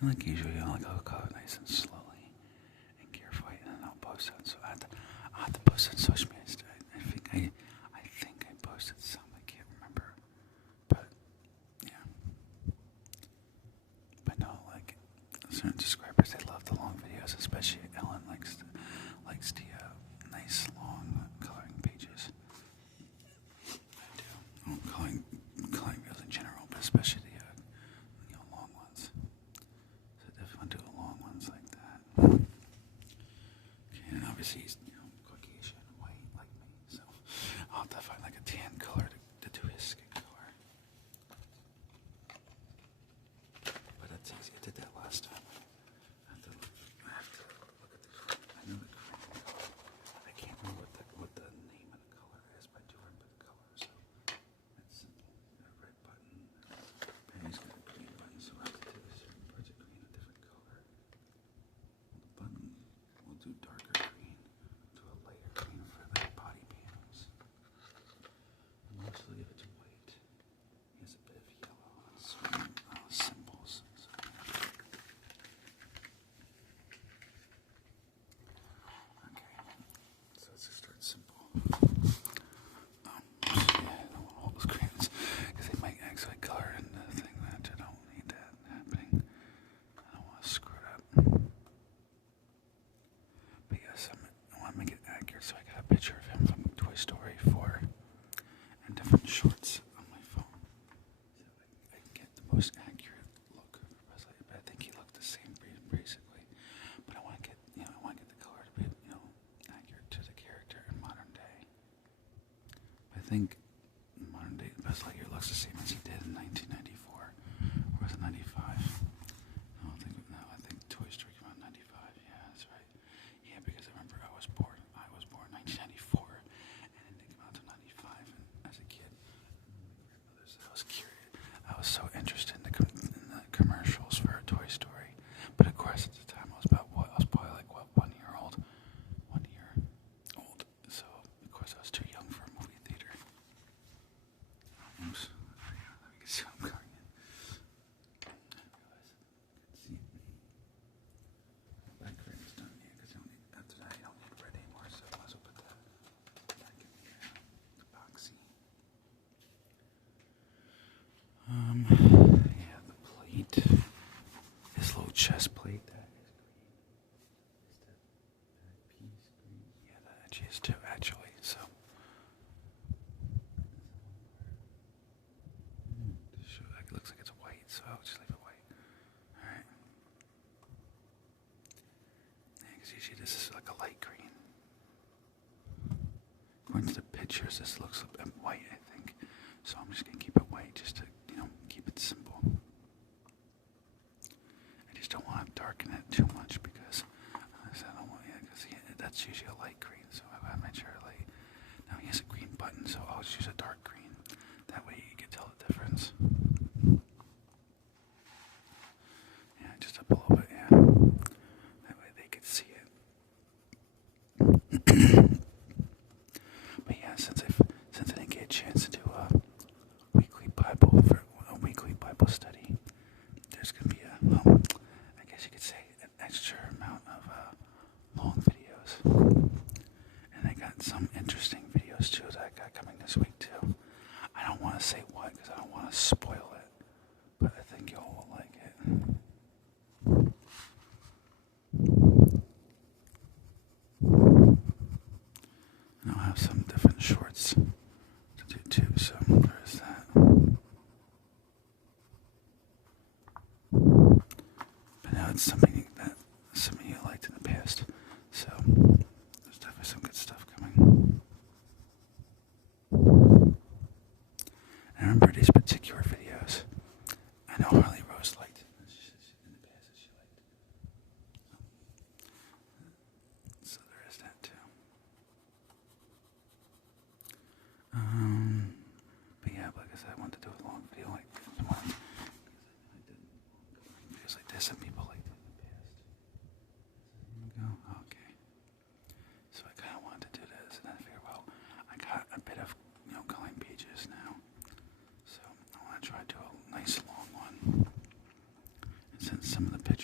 And like usually, I'll color nice and slowly and carefully, and then I'll post it. So I have to post it on social media. I think I posted some. I can't remember, but yeah. But no, like certain subscribers, they love the long videos, especially Ellen likes the nice long coloring pages. I do. Coloring videos in general, but especially the long ones. So definitely do the long ones like that. Okay, and obviously he's Caucasian, white like me, so I'll have to find like a tan color to do his skin color. But that's easy. I did that last time. I have to look at the. I know the color. I can't remember what the name of the color is, but I do remember the color. So it's simple. A red button. And he's got a green button, so I have to do certain parts of green a different color. The button will do darker green, do a lighter green for the body panels. And mostly if it's white, he has a bit of yellow on certain symbols. So. Okay, so let's just start simple. Yeah, I don't want all those crayons because they might actually color in the thing that I don't need that happening. I don't want to screw it up. But yes, I want to make it accurate, so I got a picture of him from Toy Story 4 and different shorts on my phone, so I can get the most accurate look. But I think he looked the same basically. But I want to get the color to be accurate to the character in modern day. I think in modern day Buzz Lightyear looks the same as he did in 1994 or was it 95? I think Toy Story came out in 95. Yeah, that's right. Yeah, because I remember I was born in 1994 and it didn't come out until 95. And as a kid, I was curious. I was so interested in the commercials for Toy Story. But of course, at the time, I was probably like 1 year old. 1 year old. So of course, I was too young for a movie theater. Oops. Let me get some coloring in. See. That green is done, yeah, because after that, you don't need red anymore, so I might as well put that back in the epoxy. Yeah, the plate. This little chest plate, that is green. Is that piece green? Yeah, that actually is too, actually, so. It looks like it's white, so I'll just leave it white. Alright. Yeah, because usually this is like a light green. According to the pictures, this looks a bit white, I think. So I'm just going to keep it white just to, keep it simple. I just don't want to darken it too much because because that's usually a light green, so I gotta make sure light. Now he has a green button, so I'll just use a dark green. That way you can tell the difference. Yeah, just up a little bit, yeah. That way they can see it. But yeah, since I didn't get a chance to do a weekly Bible study, there's gonna be I guess you could say an extra amount of long videos, and I got some interesting videos too that I got coming this week too. I don't want to say what because I don't want to spoil it, but I think y'all will like it. And I'll have some different shorts to do too, so there's that. But now it's something that some of you liked in the past, so there's definitely some good stuff coming. And I remember these particular videos. I know Harley Rose liked it. In the past, she liked it. So there is that too. But yeah, like I said, I wanted to do a long video like this one. I did videos like this, and people liked it in the past. So here we go. Okay. So I kind of wanted to do this, and then I figured, well, I got a bit of coloring pages now, so I want to try to do a nice long one. And since some of the pictures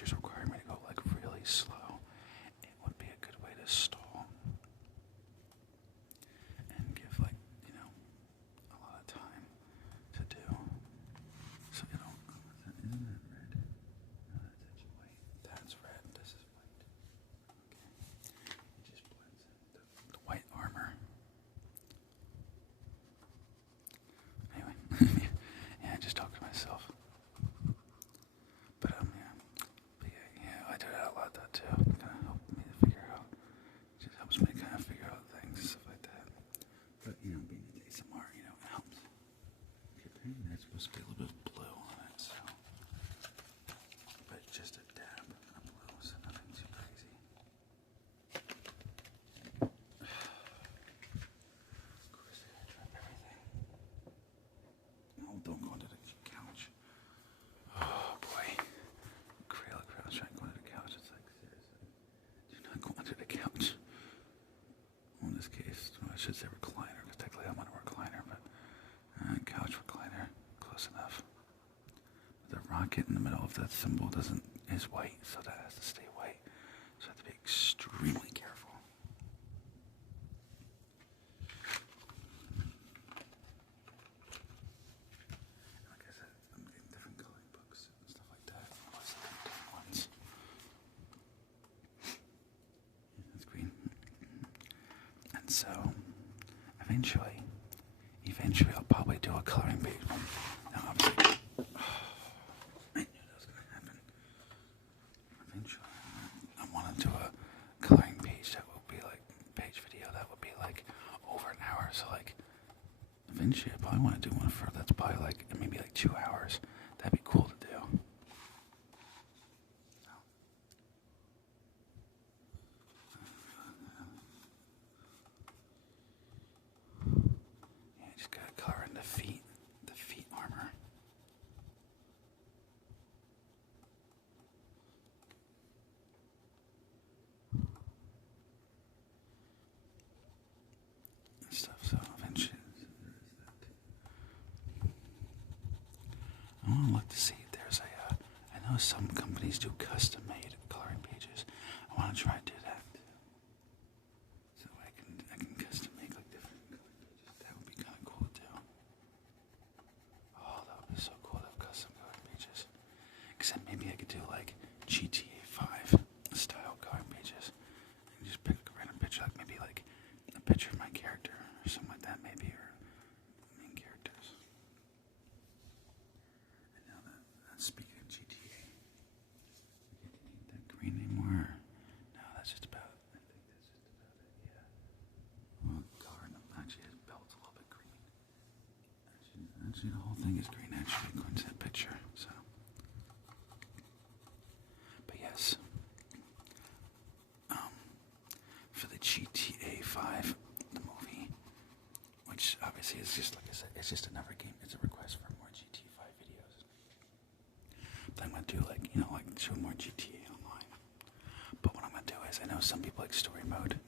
pocket in the middle of that symbol is white, so that has to stay white. So I have to be extremely careful. Like I said, I'm getting different coloring books and stuff like that. I was looking at different ones. Yeah, that's green. And so, eventually I'll probably do a coloring page. Now, obviously, I knew that was going to happen. Eventually, I want to do a coloring page that will be like, page video that would be like over an hour. So like, eventually I probably want to do one that's probably like, maybe like 2 hours. That'd be cool to do. Yeah, just gotta color in the feet armor. Stuff, so eventually I want to look to see if there's I know some companies do custom made coloring pages. I want to try to do that. So I can custom make like different coloring pages. That would be kind of cool to do. Oh, that would be so cool to have custom coloring pages. Except maybe I could do like GTA 5 style coloring pages. And just pick a random picture, like maybe like a picture of my character or something like that, maybe, or main characters. And now speaking of GTA, do you need that green anymore? No, that's just about. I think that's just about it. Yeah. Well, actually, his belt's a little bit green. Actually, the whole thing is green. Actually, according to that picture. So, but yes. For the GTA 5, the movie, which obviously is just, like I said, it's just another game. It's a request for more GTA 5 videos. But I'm going to do, like, show more GTA Online. But what I'm going to do is, I know some people like story mode.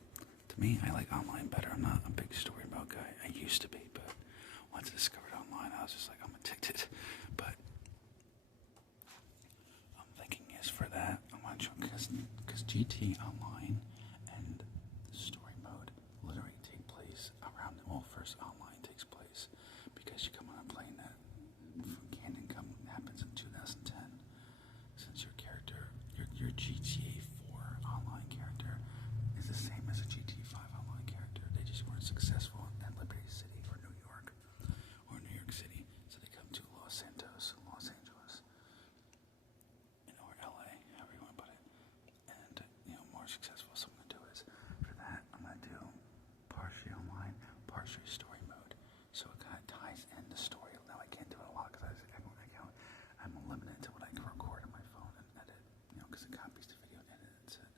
To me, I like online better. I'm not a big story mode guy. I used to be, but once I discovered online, I was just like, I'm addicted. But I'm thinking is for that, I want to show, because GTA Online and the story mode literally take place around, first online takes place because you come on a plane that canon happens in 2010. Since your character, your GTA 4 online character is the same as a GTA 5 online character. They just weren't successful in Liberty City or New York City, so they come to Los Angeles, or LA, however you want to put it, and more successful. So what I'm gonna do is, for that, I'm gonna do partially online, partially story mode. So it kind of ties in the story. Now I can't do it a lot because I'm limited to what I can record on my phone and edit. Because it copies the video and edits it.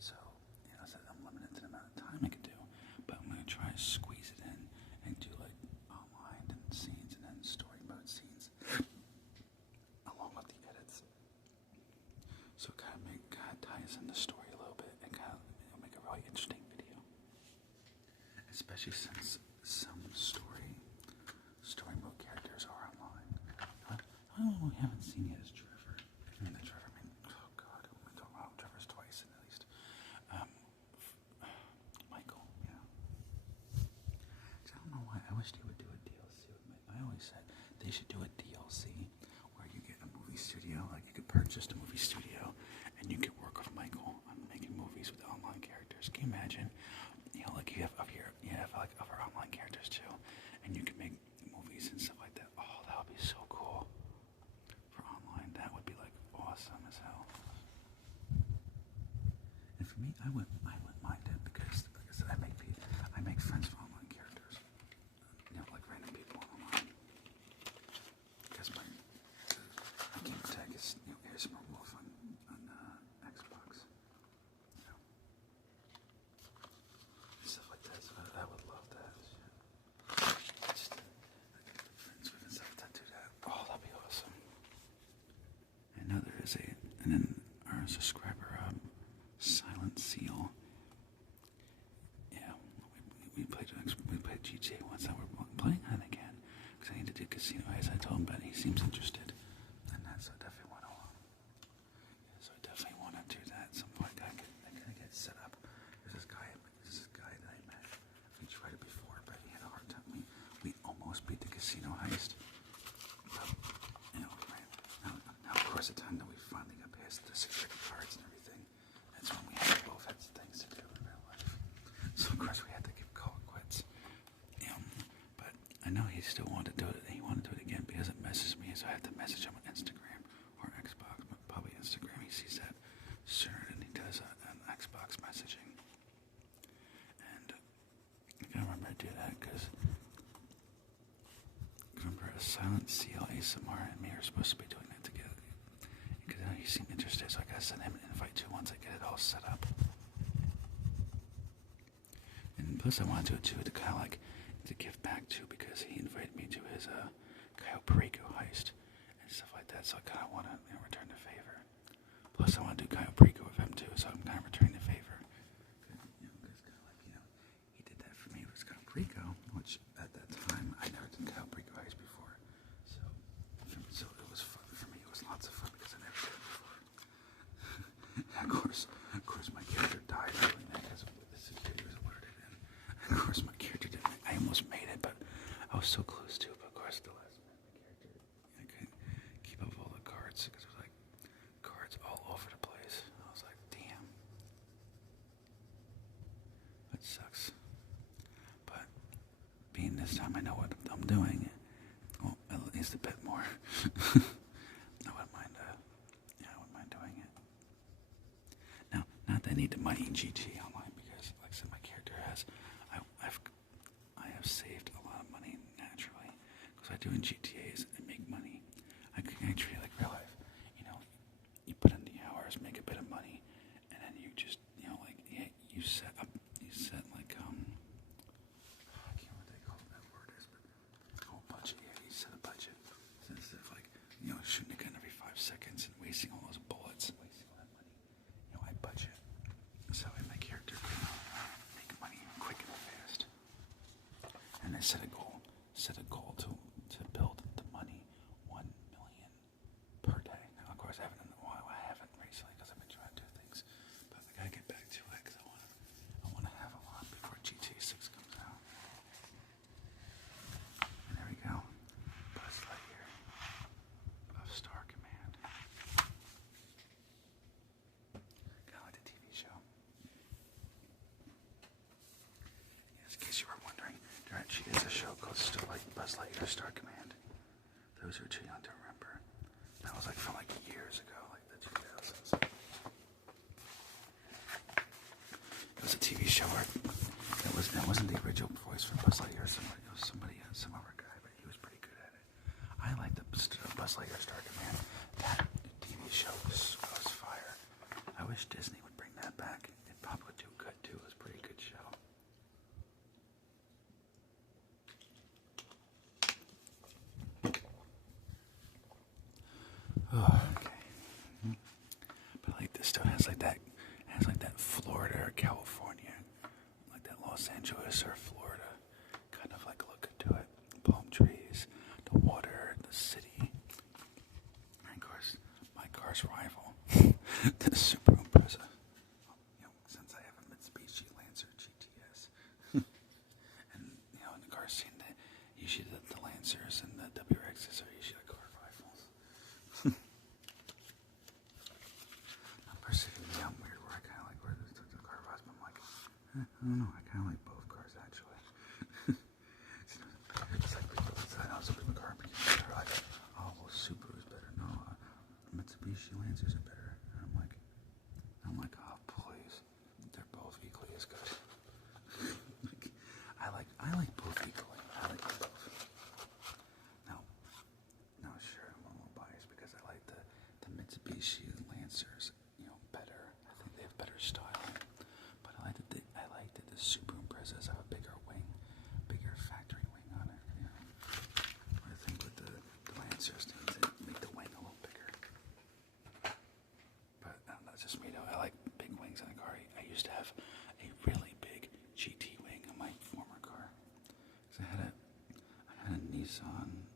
So I'm limited to the amount of time I can do. But I'm gonna try to squeeze it in and do like online and scenes and then story mode scenes along with the edits. So it kind of ties in the story a little bit and kind of make a really interesting video. Especially since some story mode characters are online. The only one we haven't seen yet is Trevor. Oh God, I'm going to talk about Trevor's twice at least. Michael, yeah. I don't know why. I wish they would do a DLC with Michael. I always said they should do a DLC where you get a movie studio, like you could purchase the movie studio and you could work with Michael on making movies with the online characters. Can you imagine? Like you have like other online characters too, and you can make movies and stuff like that. Oh, that would be so cool for online. That would be like awesome as hell. And for me, I wouldn't mind it because, like I said, I make friends for online characters. Like random people online. Because my game tag is here's more wolf on Xbox. Stuff like that. So I would love that. Just friends with and stuff that do that. Oh, that'd be awesome. And now there is and then our subscriber, Silent Seal. Yeah, we played GTA once. Now we're playing that again because I need to do casino as I told him, but he seems interested, and that's definitely course, the time that we finally got past the security cards and everything, that's when we both had things to do in real life. So of course we had to call it quits. But I know he still wanted to do it. He wanted to do it again because it messes me, so I have to message him on Instagram or Xbox, but probably Instagram. He sees that sooner than he does an Xbox messaging. And I gotta remember to do that because remember a Silent Seal ASMR and me are supposed to be doing that together. Because he seemed interested, so I gotta send him an invite too once I get it all set up. And plus I want to do it too to kind of like to give back to, because he invited me to his Cayo Perico heist and stuff like that, so I kind of want to return the favor. Plus I want to do Cayo Perico with him too, so I'm kind of returning the favor. He did that for me with Cayo Perico, which at that time I never did Cayo Perico heist before. So it was fun for me. It was lots of fun because I never did it before. And of course, my character died doing that because the security was alerted, and of course my character didn't. I almost made it, but I was so close to it. But of course, the last minute, my character, I couldn't keep up with all the cards because it was like cards all over the place. I was like, damn, that sucks. But being this time, I know what I'm doing. Well, at least a bit more. I wouldn't mind. I wouldn't mind doing it. Now, not that I need the money in GT Online because, like I said, my character has. I have saved a lot of money naturally because I do in GTAs and make money. I treat it like real life. You put in the hours, make a bit of money, and then you just, you set like I can't remember what they call that word is, but budget. Yeah, you set a budget. So instead of like, shooting a gun every 5 seconds and wasting all those bullets and wasting all that money, I budget. So my character can make money quick and fast. And I set a goal to build the money 1 million per day. Now, of course, I haven't in a while. I haven't recently because I've been trying to do things, but I gotta get back to it because I want to have a lot before GTA 6 comes out. And there we go, Buzz Lightyear of Star Command. Kind of like the TV show. In case you were wondering, there actually is a show called Buzz Lightyear Star Command. Those who are too young to remember. That was like from like years ago, like the 2000s. It was a TV show where that wasn't the original voice for Buzz Lightyear. It was somebody, some other guy, but he was pretty good at it. I like the Buzz Lightyear Star Command. That TV show was fire. I wish Disney would bring that back. It probably would do good too. It was a pretty good show. Oh, okay. But I like this stuff. It has like that Florida or California, like that Los Angeles or Florida kind of like look to it. Palm trees, the water, the city. And of course, my car's rival, the Subaru Impreza. Since I have a Mitsubishi Lancer GTS. And in the car scene, usually the Lancers and the WRXs are usually like car rivals. Personally, I'm weird where I kind of like where the car rides, but I'm like, I don't know, I kind of like both cars actually. It's like people, I know some people in the car are like, oh, well, Subaru's better. No, Mitsubishi Lancers are better. And I'm like, oh, please, they're both equally as good. I like both equally. I like them both. Now, sure, I'm a little biased because I like the Mitsubishi Lancers, better. I think they have better style. But I like that the Subaru Imprezas have a bigger wing, bigger factory wing on it. I think with the Lancers, they make the wing a little bigger. But that's just me though. I like big wings in a car. I used to have a really big GT wing on my former car. Cause I had a Nissan.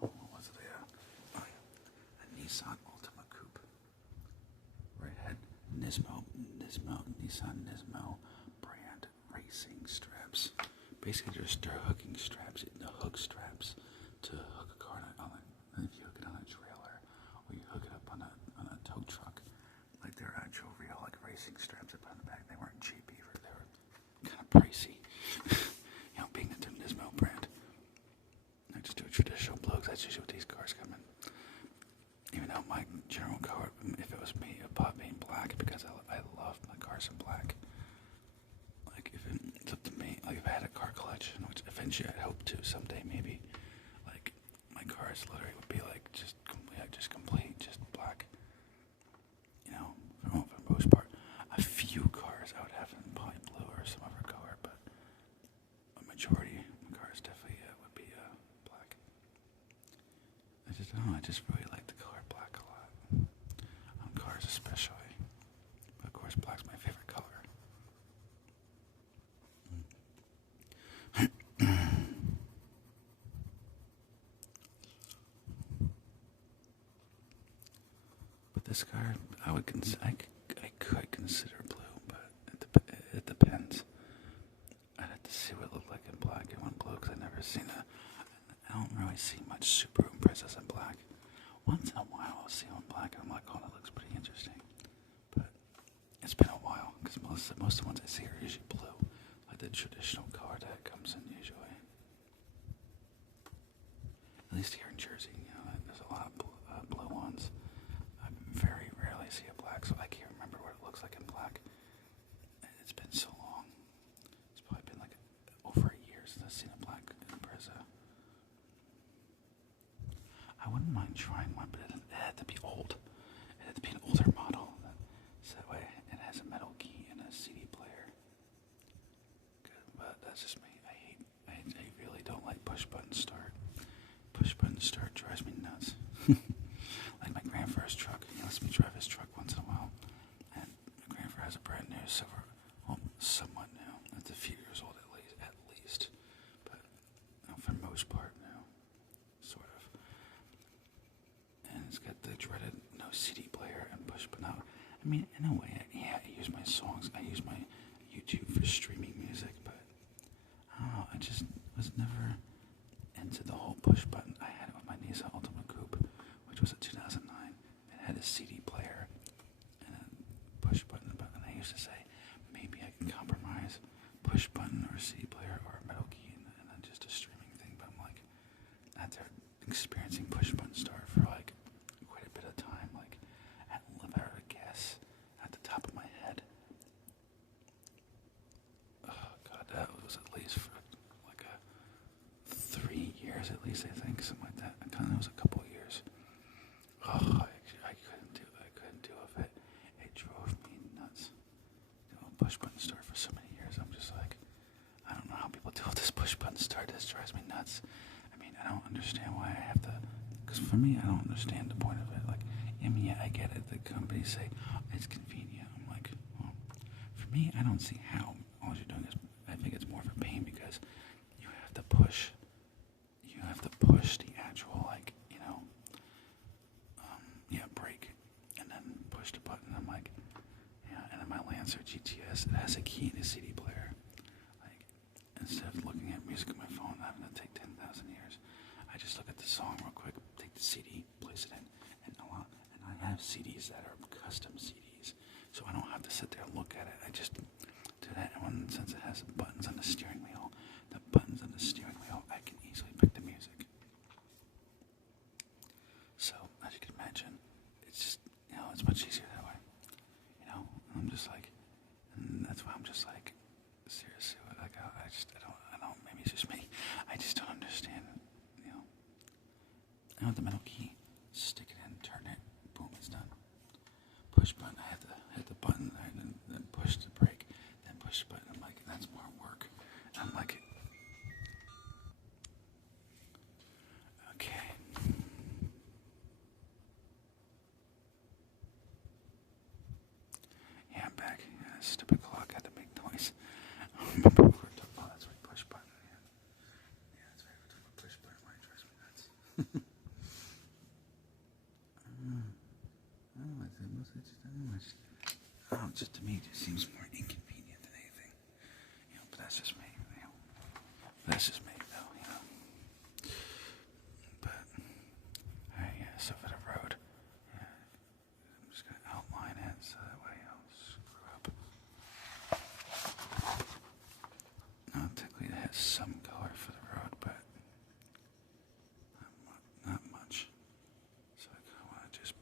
What was it? A Nissan Altima Coupe. Where it had Nissan Nismo brand racing straps. Basically, they're hooking straps, the hook straps to hook a car on it. And if you hook it on a trailer, or you hook it up on general color, if it was me, it'd probably be black because I love my cars in black. Like, if it's up to me, like, if I had a car collection, which eventually I'd hope to someday, maybe, like, my cars literally would be, like, just complete, just black. You know, for the most part. A few cars I would have in probably blue or some other color, but a majority of my cars definitely would be black. I just don't know, I just really like the color black a lot. On cars especially. But of course, black's my favorite color. But this car, I could consider blue, but it depends. I'd have to see what it looked like in black and one blue, because I've never seen it. I don't really see much Subaru Imprezas in black. Once in a while I'll see one black and I'm like, oh, that looks pretty interesting. But it's been a while, because most of the ones I see are usually blue, like the traditional color that it comes in usually. At least here in Jersey, you know, there's a lot of blue ones. I very rarely see a black, so I can't remember what it looks like in black. It's been so long. It's probably been like over a year since I've seen a black Impreza. I wouldn't mind trying one, but it had to be old. It had to be an older model. So that way it has a metal key and a CD player. Good, but that's just me. I really don't like push button start. Push button start drives me nuts. Like my grandfather's truck. He lets me drive his truck once in a while. And my grandfather has a brand new silver, well, somewhat new. It's a few years old at least. But you know, for the most part now, sort of. And it's got the dreaded no CD player and push button out. I mean, in a way, yeah, I use my songs. I use my YouTube for streaming music, but I don't know. I just was never into the whole push button. I had it with my Nissan Altima Coupe, which was a 2009. It had a CD player and a push button. And I used to say, maybe I can compromise push button or CD player or a metal key and then just a streaming thing. But I'm like, after experiencing push button start for like quite a bit of time, like, if I were to guess at the top of my head, oh god, that was at least for like 3 years at least, I think, something like that. I kind of, it was a couple of years. Oh, I couldn't do with it. It drove me nuts. You know, push button start for so many years. I'm just like, I don't know how people deal with this push button start. This drives me nuts. I mean, I don't understand why I have to, because for me, I don't understand the point of it. Like, I mean, yeah, I get it. The companies say, oh, it's convenient. I'm like, well, for me, I don't see how. All you're doing is, I think it's more of a pain because you have to push the actual, like, you know, brake, and then push the button. I'm like, yeah, and then my Lancer GTS, it has a key and a CD player. Like, instead of looking at music on my phone, having to take 10,000 years, I just look at the song real quick, take the CD, place it in, and I have CDs that are custom CDs, so I don't have to sit there and look at it. I just do that, and since it has buttons on the steering wheel, I can easily pick the music. So, as you can imagine, it's just, you know, it's much easier that way. You know, I'm just like, and that's why I'm just like, seriously, like, I don't, maybe it's just me. I just don't understand, you know. I want the metal key, stick it in, turn it, boom, it's done. Push button, I have to hit the button, and then push the brake, then push the button. I'm like, that's more work. And I'm like, okay. Yeah, I'm back. Yeah, stupid clock had to make noise. Remember we were talking about, that's right, push button. Yeah, that's right, we're talking about push button. Why it drives me nuts. Just to me, it just seems more inconvenient than anything. You know, but that's just me. You know, that's just me, though. You know. But yeah. So for the road, yeah, I'm just gonna outline it so that way I don't screw up. Now, technically, it has some color for the road, but not much. So I kind of want to just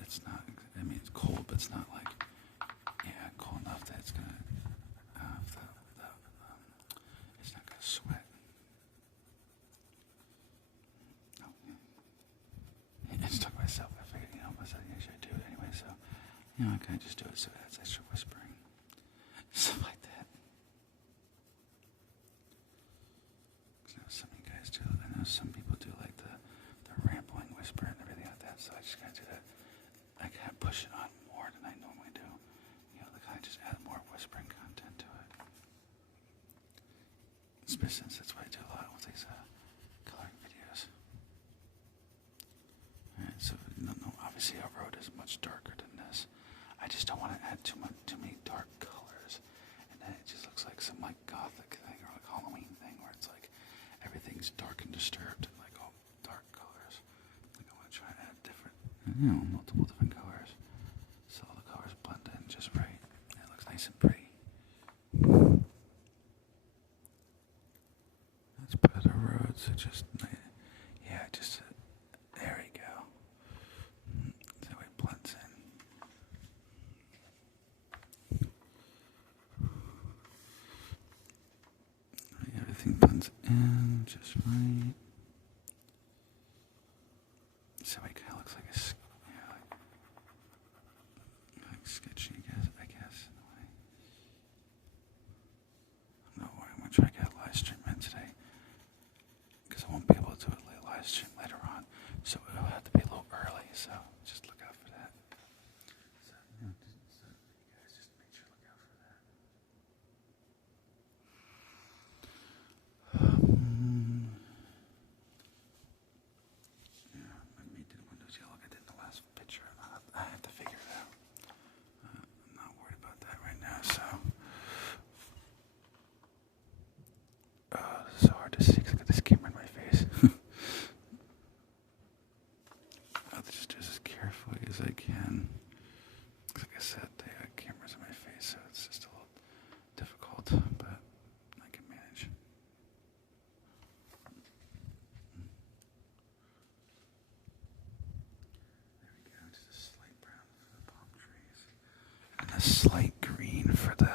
it's not. I mean, it's cold, but it's not like cold enough that it's gonna it's not gonna sweat. Oh, yeah. I just talk to myself. I figured, I should do it anyway. So, I kind of just do it so it adds extra whispering, stuff like that. Some of you guys do. I know some people do like the rambling whisper and everything like that. So I just kind of do that. I kind of push it on more than I normally do. To kind of just add more whispering content to it. Especially since that's what I do a lot with these coloring videos. Alright, so obviously our road is much darker than this. I just don't want to add too many dark colors, and then it just looks like some like gothic thing or like Halloween thing where it's like everything's dark and disturbed and like all dark colors. Like I want to try and add different, multiple different colors, so all the colors blend in just right. And it looks nice and pretty. Let's put the road so just there we go. So it blends in. Everything blends in just right. So it kind of looks like like sketchy, I guess. I don't know why I'm going to try to get a live stream in today, because I won't be able to do a live stream later on. So it'll have to be a little early, so just look out for that. So, you guys just make sure to look out for that. I made the windows yellow like I did in the last picture. I have to figure it out. I'm not worried about that right now, so. This is so hard to see because I got this camera in my face. I'll just do this as carefully as I can. Like I said, the camera's in my face, so it's just a little difficult, but I can manage. There we go, just a slight brown for the palm trees. And a slight green for the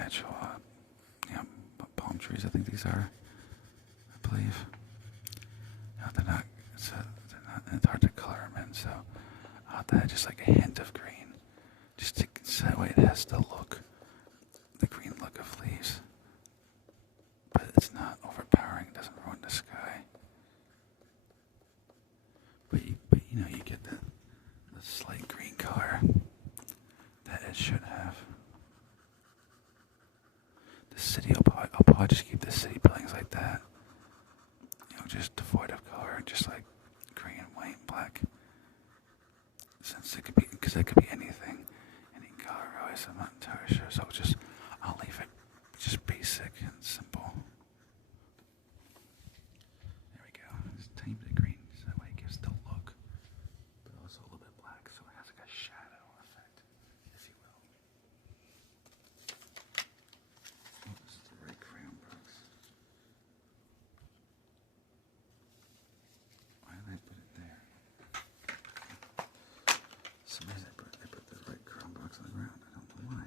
actual, palm trees, I think these are, I believe. No, they're not, it's hard to color them in, so I'll have to add just like a hint of green, just so that way it has the green look of leaves, but it's not overpowering, it doesn't ruin the sky. But you get the slight green color that it should have. The city, I'll probably just keep the city buildings like that. Just devoid of color, just like green, white, and black. Since it could be, because it could be anything, any color really, so I'm not entirely sure. So I'll leave it just basic and simple. There we go. Just a tiny bit of green, so that way it gives the look, but also a little bit black, so it has like a shadow effect, if you will. Oh, this is the right crayon box. Why did I put it there? Sometimes I put the right crayon box on the ground. I don't know why.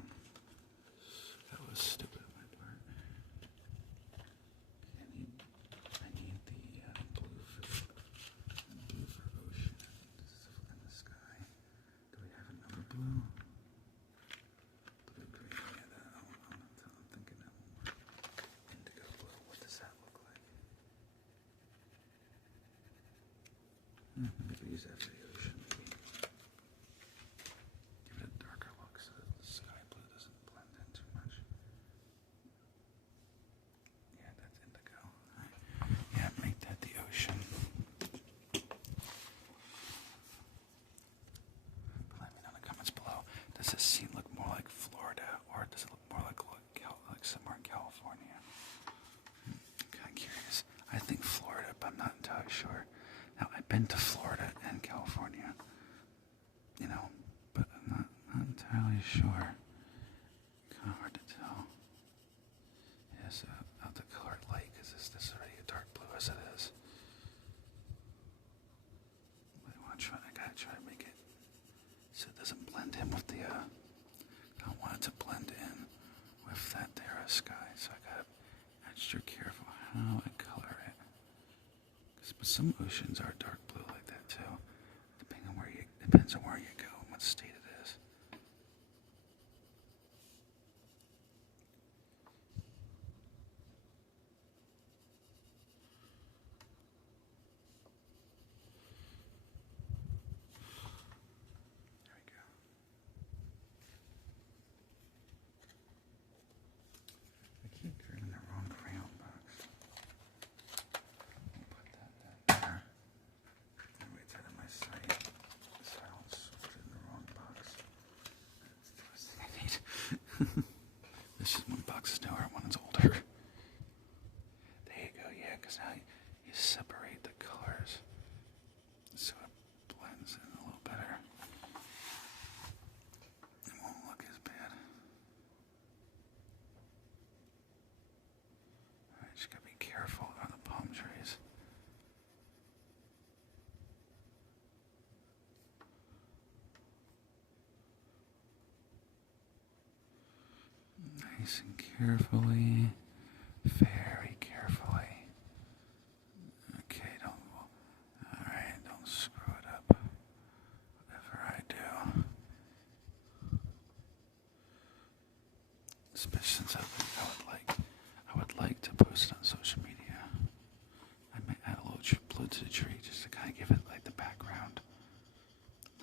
That was stupid on my part. I need the blue for ocean and the sky. Do we have another blue? Blue green. Yeah, I'm thinking that one more. Indigo blue. What does that look like? Maybe we use that for the ocean. Maybe. Give it a darker look so that the sky blue doesn't blend in too much. Yeah, that's indigo. Right. Yeah, make that the ocean. But let me know in the comments below. Does this scene look more like Florida, or does it look more like somewhere in California? I'm kind of curious. I think Florida, but I'm not entirely sure. Now, I've been to Florida and California, but I'm not entirely sure. Kind of hard to tell. Yeah, so I'll have to color it light because this is already a dark blue as it is. But I want to with that Terra sky, so I gotta be extra careful how I color it. But some oceans are dark blue like that too, depends on where you go and what state it is. There we go. I keep grabbing the wrong crayon box. I'll put that there. Wait till my site. So I don't put it in the wrong box. That's the I need. This is one box is newer, one is older. There you go, yeah, because now you separate the colors so it blends in a little better. It won't look as bad. Alright, just gotta be careful on the palm trees. Nice and carefully, very carefully. Okay, don't screw it up. Whatever I do. Especially since I would like to post it on social media. I might add a little blue to the tree just to kind of give it like the background.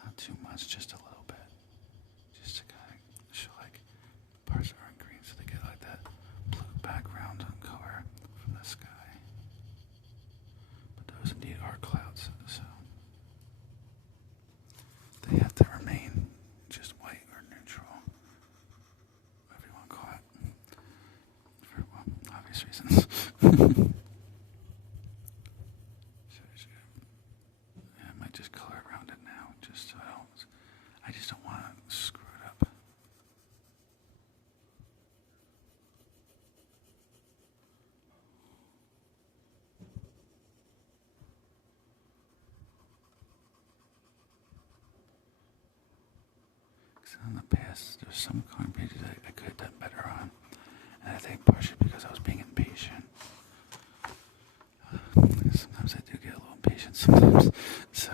Not too much, just a little bit. Just to kind of show like parts aren't green, so they get like that blue background color from the sky. But those indeed are clouds, so they have to remain just white or neutral, whatever you want to call it, for obvious reasons. I might just color around it now, just so I just don't want to screw it up. In the past, there's some coloring pages I could have done better on, and I think partially because I was being impatient. Sometimes I do get a little impatient sometimes, so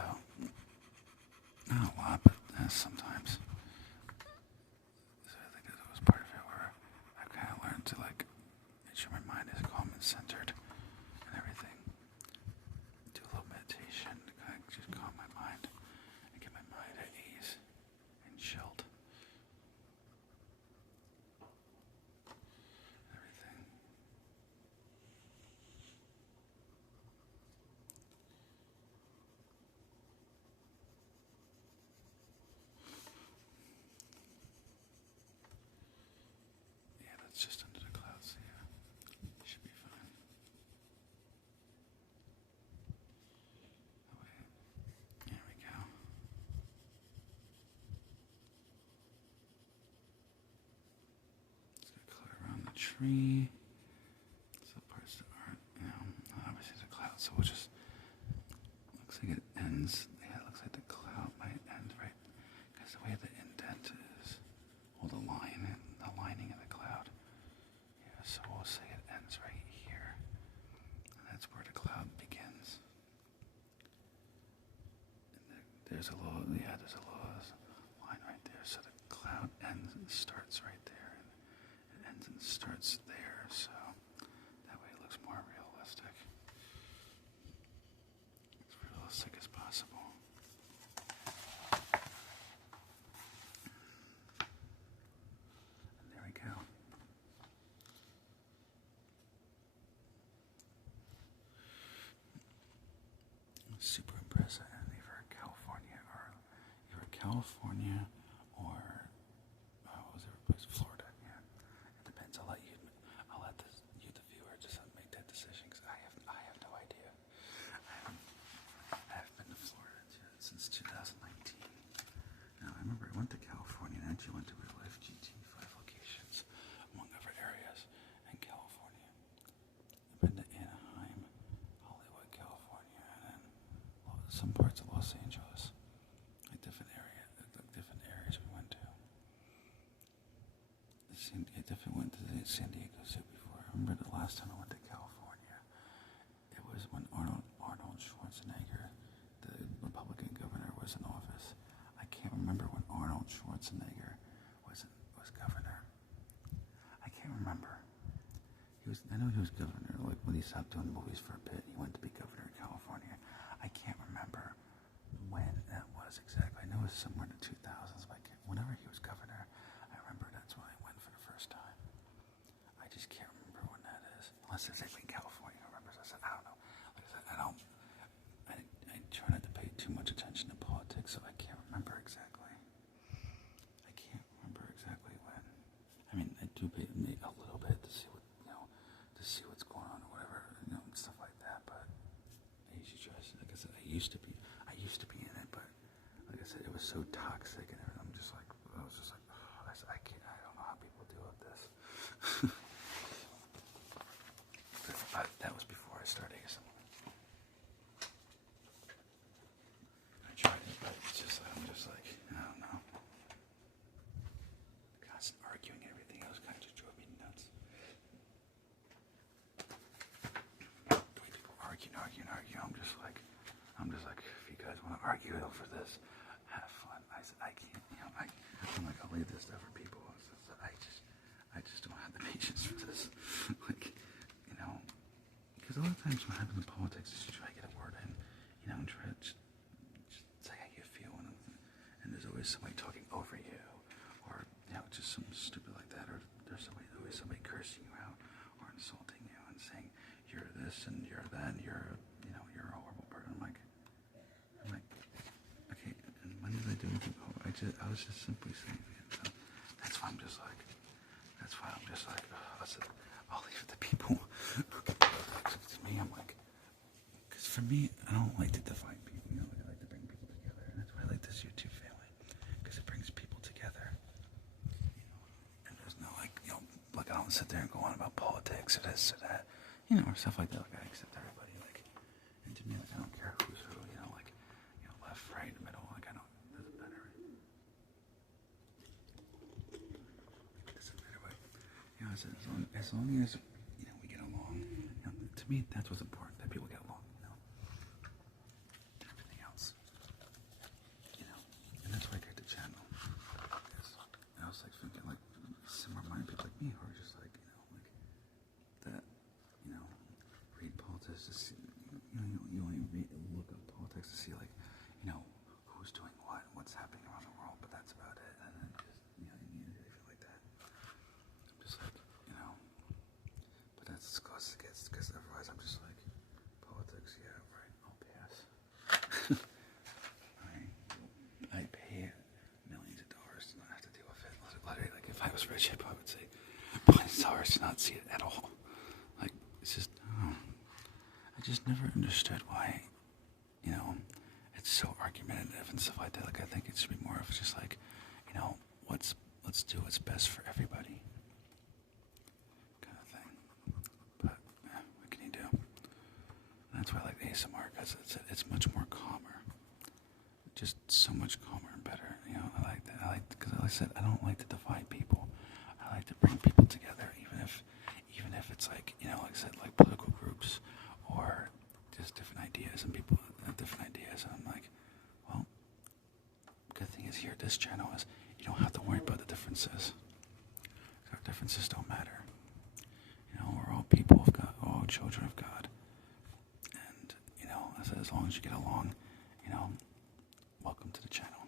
not a lot, but sometimes. So I think that was part of it where I kind of learned to like make sure my mind is calm and centered and everything. Do a little meditation to kind of just calm my mind and get my mind at ease and chilled. Everything. Yeah, that's just under the clouds. Yeah, should be fine. Oh, wait. There we go. Just gonna color around the tree. So parts that aren't, obviously the cloud. So we'll just looks like it ends. Yeah, it looks like the cloud might end right because the way the indent is, well, the lining of the cloud. Yeah, so we'll say it ends right here, and that's where the cloud begins. And there's a little line right there. So the cloud ends and starts right there, and it ends and starts there. So that way it looks more realistic. As realistic as possible. And there we go. Super impressive. And either California or what was it? Florida. Yeah, it depends. I'll let you the viewer just make that decision because I have no idea. I haven't been to Florida since 2019. Now I remember I went to California and actually went to real life GT5 locations, among other areas in California. I've been to Anaheim, Hollywood, California, and then some parts of Los Angeles, like different areas we went to. I definitely went to the San Diego Zoo before. I remember the last time I went to California. It was when Arnold Schwarzenegger, the Republican governor, was in office. I can't remember when Arnold Schwarzenegger was governor. I can't remember. I know he was governor, like when he stopped doing movies for a bit, he went to be governor of California. I can't remember when that was exactly. I know it was somewhere in the 2000s, but whenever he was governor, I remember that's when I went for the first time. I just can't remember when that is. Unless it's in California, I remember. I said, I don't know. Like I said, I try not to pay too much attention to politics, so I can't remember exactly. I can't remember exactly when. I mean, I do pay a little bit to see what's going on or whatever, and stuff like that. But I usually try. Like I said, I used to be in it, but like I said, it was so toxic and everything. I was just like, oh, I can't. I don't know how people deal with this. But that was before I started ASMR. I tried it, but it's just I'm just like, I don't know. Constant arguing and everything else kind of just drove me nuts. The way people argue. I'm just like, if you guys want to argue over this, have fun. I said, I can't, I'm like, I'll leave this stuff for people. I just don't have the patience for this. Because a lot of times what happens in politics is you try to get a word in, and try to just say how you feel, and there's always somebody talking over you, or, just something stupid like that, or there's always somebody cursing you out, or insulting you, and saying, you're this, and you're that, and you're a horrible person. I'm like, okay, and when did I do anything? I was just simply saying it. That's why I'm just like, I said, I'll leave it to people. To me, I'm like, because for me, I don't like to divide people, I like to bring people together, and that's why I like this YouTube family, because it brings people together, and there's no, like I don't sit there and go on about politics or this or that, or stuff like that. Like, I accept everybody, and to me, I don't care who's who, left, right, middle, I don't, it doesn't matter. It doesn't matter what, as long as, we get along, to me, that's what's important, that people get along, everything else, and that's why I created the channel, because I was, thinking, similar-minded people like me, who are just, that, read politics to see, you only look up politics to see, who's doing what, what's happening around the world, but that's about it, and then just, you feel like that. I'm just like, but that's as close as it gets, because otherwise I'm just like, politics, yeah, right, I'll pass. I pay millions of dollars to not have to deal with it. Literally, if I was rich, I probably would say millions of dollars to not see it at all. It's just, I just never understood why, it's so argumentative and stuff like that. I think it should be more of just let's do what's best for everybody, kind of thing. But what can you do? And that's why I like ASMR, because it's much more calmer, just so much calmer and better. I like that. Because like I said, I don't like to divide people. I like to bring people together, even if it's like I said, political groups or just different ideas, and people have different ideas, and I'm like, well, good thing is here at this channel is you don't have to worry about the differences. Our differences don't matter. We're all people of God, we're all children of God, and I said, as long as you get along, welcome to the channel,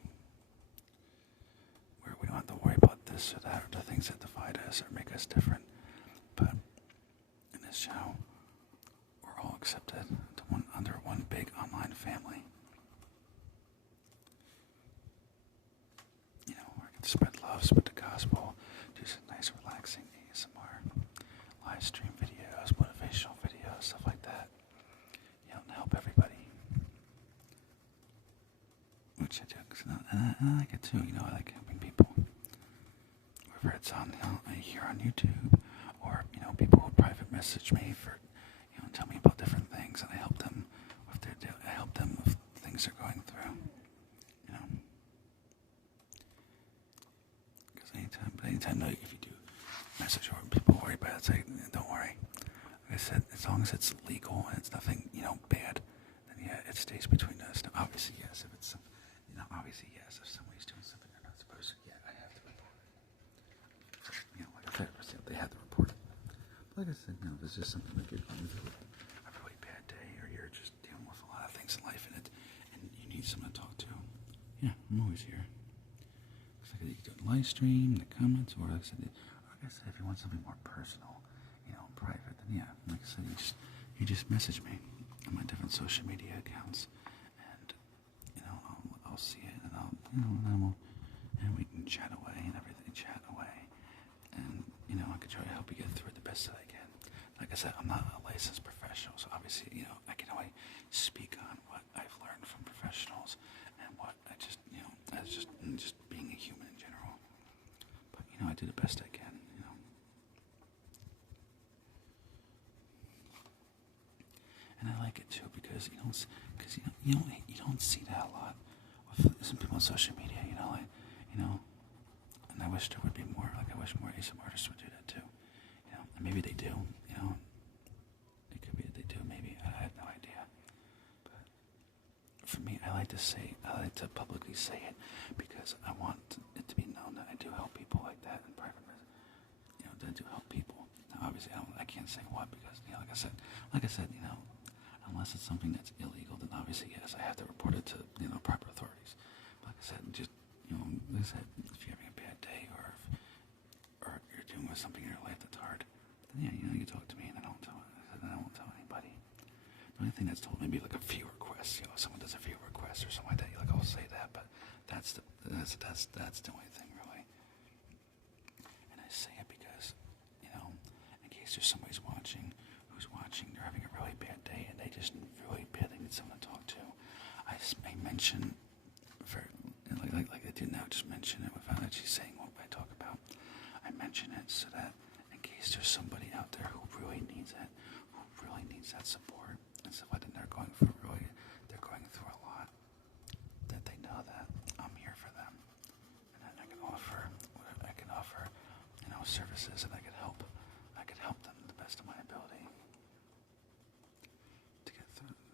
where we don't have to worry about this or that, or the things that divide us or make us different. But in this channel, we're all accepted under one big online family. Where I can spread love, spread the gospel, do some nice relaxing ASMR, live stream videos, motivational videos, stuff like that. And help everybody. Which I do, and I like it too. I like helping people. Whether it's on here on YouTube, or people who private message me for tell me about different things, and I help them with things they're going through. Because anytime, if you do message or people worry about it. It's like, don't worry. Like I said, as long as it's legal and it's nothing, bad, then yeah, it stays between us. Now, obviously, yes, if it's, obviously, yes, if somebody's doing something they're not supposed to, yeah, I have to report it. So, like I said, they have to report it. But like I said, if it's just something like you're going through a really bad day or you're just dealing with a lot of things in life and you need someone to talk to, yeah, I'm always here. Looks like you can do a live stream, the comments, or like I said, if you want something more personal, private, then yeah, like I said, you just message me on my different social media accounts, and I'll see it, and and we can chat away and everything, and I can try to help you get through it the best that I can. Like I said, I'm not a licensed professional, so obviously, I can only speak on what I've learned from professionals and what I just, as just being a human in general. But I do the best I can. And I like it too because you don't see that a lot with some people on social media. And I wish there would be more. Like I wish more ASMR artists would do that too. And maybe they do. It could be that they do. Maybe I have no idea. But for me, I like to publicly say it because I want it to be known that I do help people like that in private. That I do help people. Now, obviously, I can't say what because like I said, unless it's something that's illegal, then obviously, yes, I have to report it to, proper authorities. But like I said, just, like I said, if you're having a bad day or you're dealing with something in your life that's hard, then yeah, you talk to me and I won't tell anybody. The only thing that's told maybe like a few requests, if someone does a few requests or something like that, I'll say that, but that's the only thing really. And I say it because, in case there's somebody's watching, they're having a really bad day and they just really badly need someone to talk to. I mention, like I do now, just mention it without actually saying what I talk about. I mention it so that in case there's somebody out there who really needs it, who really needs that support and stuff like that, they're going through a lot, that they know that I'm here for them and that I can offer services and I can help them to the best of my ability.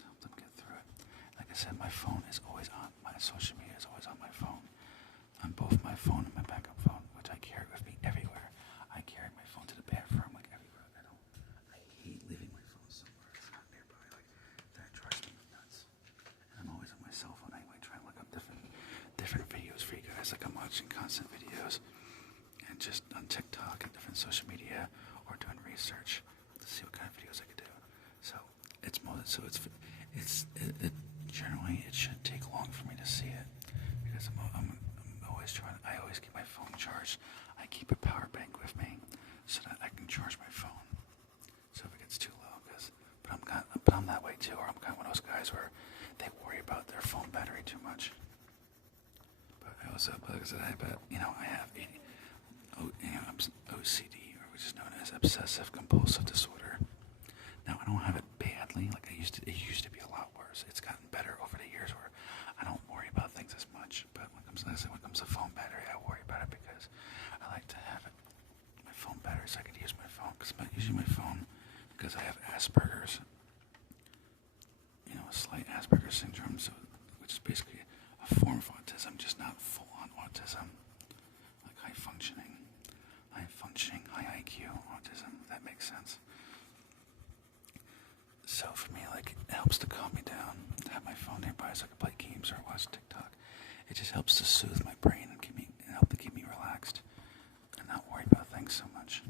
Help them get through it. Like I said, my phone is always on. My social media is always on my phone. On both my phone and my backup phone, which I carry with me everywhere. I carry my phone to the bathroom, like everywhere. I hate leaving my phone somewhere it's not nearby. Like that drives me nuts. And I'm always on my cell phone anyway, trying to look up different videos for you guys. Like I'm watching constant videos, and just on TikTok and different social media, or doing research to see what kind of videos I could do. So generally it shouldn't take long for me to see it because I'm always trying. I always keep my phone charged. I keep a power bank with me so that I can charge my phone. So if it gets too low, but I'm that way too, or I'm kind of one of those guys where they worry about their phone battery too much. But I also, like I said, I have OCD, or which is known as obsessive compulsive disorder. Now I don't have it badly, like I used to. It used to be a lot worse. It's gotten better over the years, where I don't worry about things as much. But when it comes to phone battery, I worry about it because I like to have it, my phone battery, so I can use my phone. Because I'm using my phone because I have Asperger's, a slight Asperger's syndrome, which is basically a form of autism, just not full-on autism, like high functioning, high IQ autism. If that makes sense. So for me, like, it helps to calm me down, to have my phone nearby so I can play games or watch TikTok. It just helps to soothe my brain and help to keep me relaxed and not worry about things so much.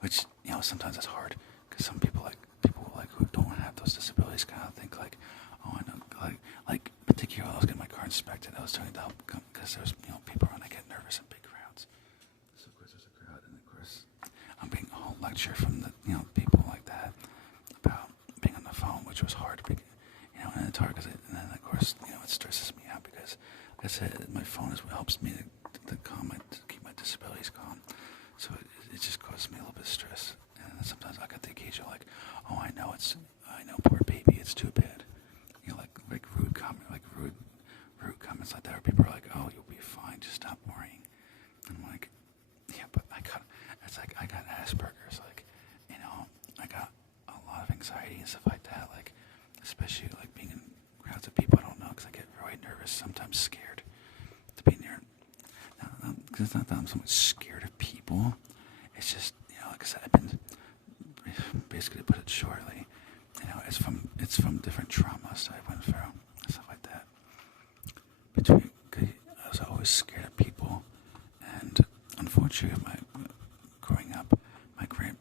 Which, sometimes it's hard because some people who don't have those disabilities kind of think like, oh, I know, like particularly I was getting my car inspected. I was trying to help because there's people around. I get nervous in big crowds. So of course there's a crowd, and of course I'm being a whole lecture from the people like that about being on the phone, which was hard, and it's hard because and then of course it stresses me out because, like I said, my phone is what helps me to keep my disabilities calm. So it just causes me a little bit of stress, and sometimes I get the occasional like, oh, I know, poor baby, it's too bad, like rude comments like that, where people are like, oh, you'll be fine, just stop worrying. And I'm like, yeah, but anxiety and stuff like that. Like, especially like being in crowds of people I don't know, because I get really nervous, sometimes scared to be near. Now, it's not that I'm so much scared of people. It's just, like I said, I've been, basically to put it shortly, it's from different traumas I went through and stuff like that. I was always scared of people, and unfortunately, growing up, my great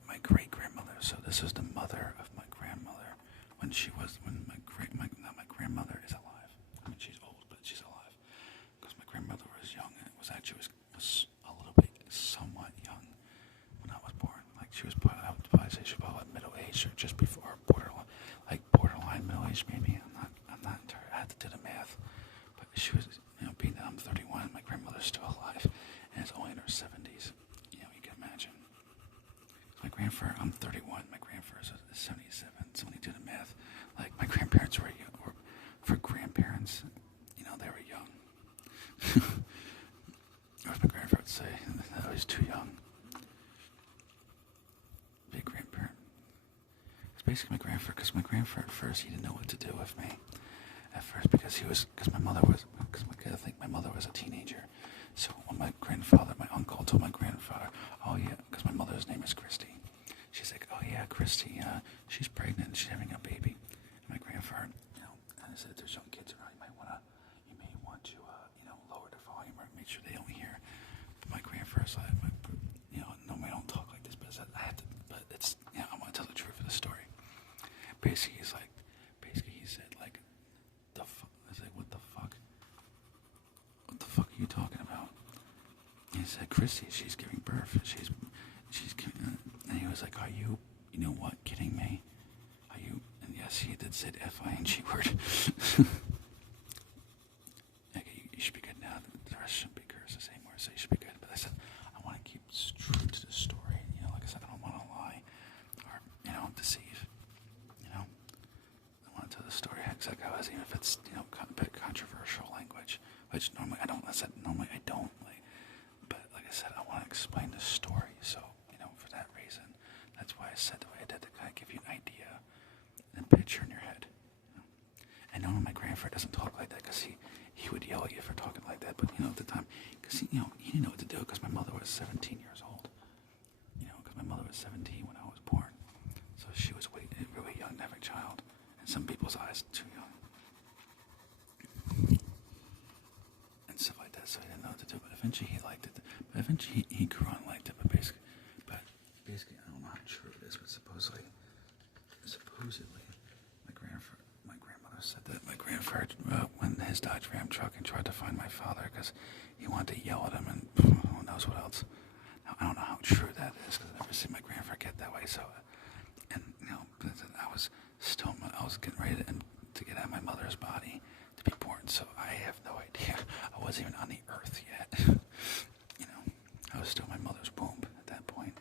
grandmother. So this is the mother of my grandmother when my grandmother is alive. I mean, she's old, but she's alive, because my grandmother was young, and it was actually was a little bit somewhat young when I was born. Like, she was probably, I would probably say she was probably middle aged or just before borderline middle aged maybe. I'm not entirely, I had to do the math, but she was, being that I'm 31, my grandmother's still alive, and is only in her 70s. You can imagine. My grandfather, I'm 31. My grandfather's 77. So when you do the math, like, my grandparents were young, or for grandparents, they were young. Or as my grandfather would say, I was too young. Be a grandparent. It's basically because my grandfather at first, he didn't know what to do with me. At first, because my mother was a teenager. So when my uncle told my grandfather, oh yeah, because my mother's name is Christy. She's like, oh yeah, Christy, she's pregnant, she's having a baby. And my grandfather, and I said, if there's young kids around, you may want to, lower the volume or make sure they don't hear. But my grandfather's like, normally I don't talk like this, but I had to, but it's, I want to tell the truth of the story. Basically, he said, like, I was like, what the fuck? What the fuck are you talking about? He said, Christy, she's giving birth. She's giving, and he was like, are you, kidding me? Are you? And yes, he did say the F-I-N-G word. Okay, you should be good now. The rest shouldn't be curses anymore, so you should be good. But I said, I want to keep true to the story. Like I said, I don't want to lie or, deceive. I want to tell the story exactly how it is, even if it's, a bit controversial language, which normally I don't. I said normally I don't. But like I said, I want to explain the story. So, for that reason, that's why I said the way I did to kind of give you an idea and picture in your head. And normally my grandfather doesn't talk like that, because he would yell at you for talking like that. But at the time, because he didn't know what to do, because my mother was 17 years old. Because my mother was 17 when I was born, so she was really young to have a child. In some people's eyes, too young. And stuff like that, so he didn't know what to do. But eventually he liked it. But eventually he grew on and liked it. But basically, I don't know how true it is, but supposedly, my grandmother said that my grandfather went in his Dodge Ram truck and tried to find my father because he wanted to yell at him and who knows what else. Now, I don't know how true that is, because I've never seen my grandfather get that way. So, and I was getting ready to get out of my mother's body to be born. So I have no idea. I wasn't even on the earth yet. I was still in my mother's womb at that point.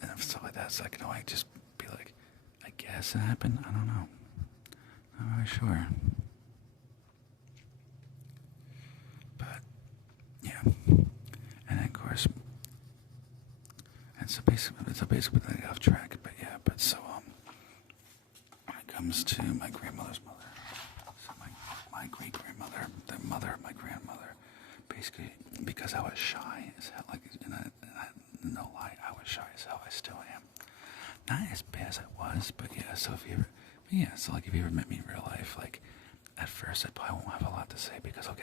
And stuff like that, so I can only just be like, I guess it happened. I don't know. Not really sure. But yeah. And then, of course, and so basically I got off track. But yeah, when it comes to my grandmother's mother, so my great grandmother, the mother of my grandmother, basically, because I was shy as hell, no lie, I was shy as hell. I still am. Not as bad as I was, but yeah. So if you ever met me in real life, like, at first I probably won't have a lot to say, because I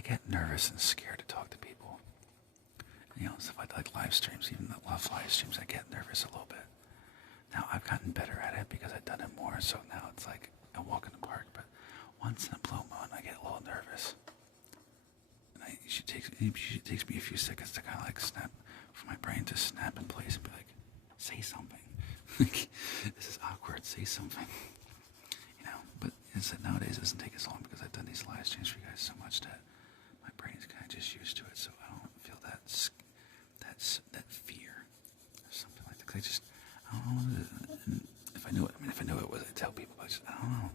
get nervous and scared to talk to people. Stuff like live streams, even the live streams, I get nervous a little bit. Now I've gotten better at it because I've done it more, so now it's like a walk in the park. But once in a blue moon, I get a little nervous. And it usually takes me a few seconds to kind of like snap, for my brain to snap in place and be like, say something. This is awkward, say something. But nowadays it doesn't take as long, because I've done these live streams for you guys so much that my brain's kind of just used to it, so I don't feel that fear or something like that. 'Cause I don't know. And if I knew it was, I'd tell people. But I don't know.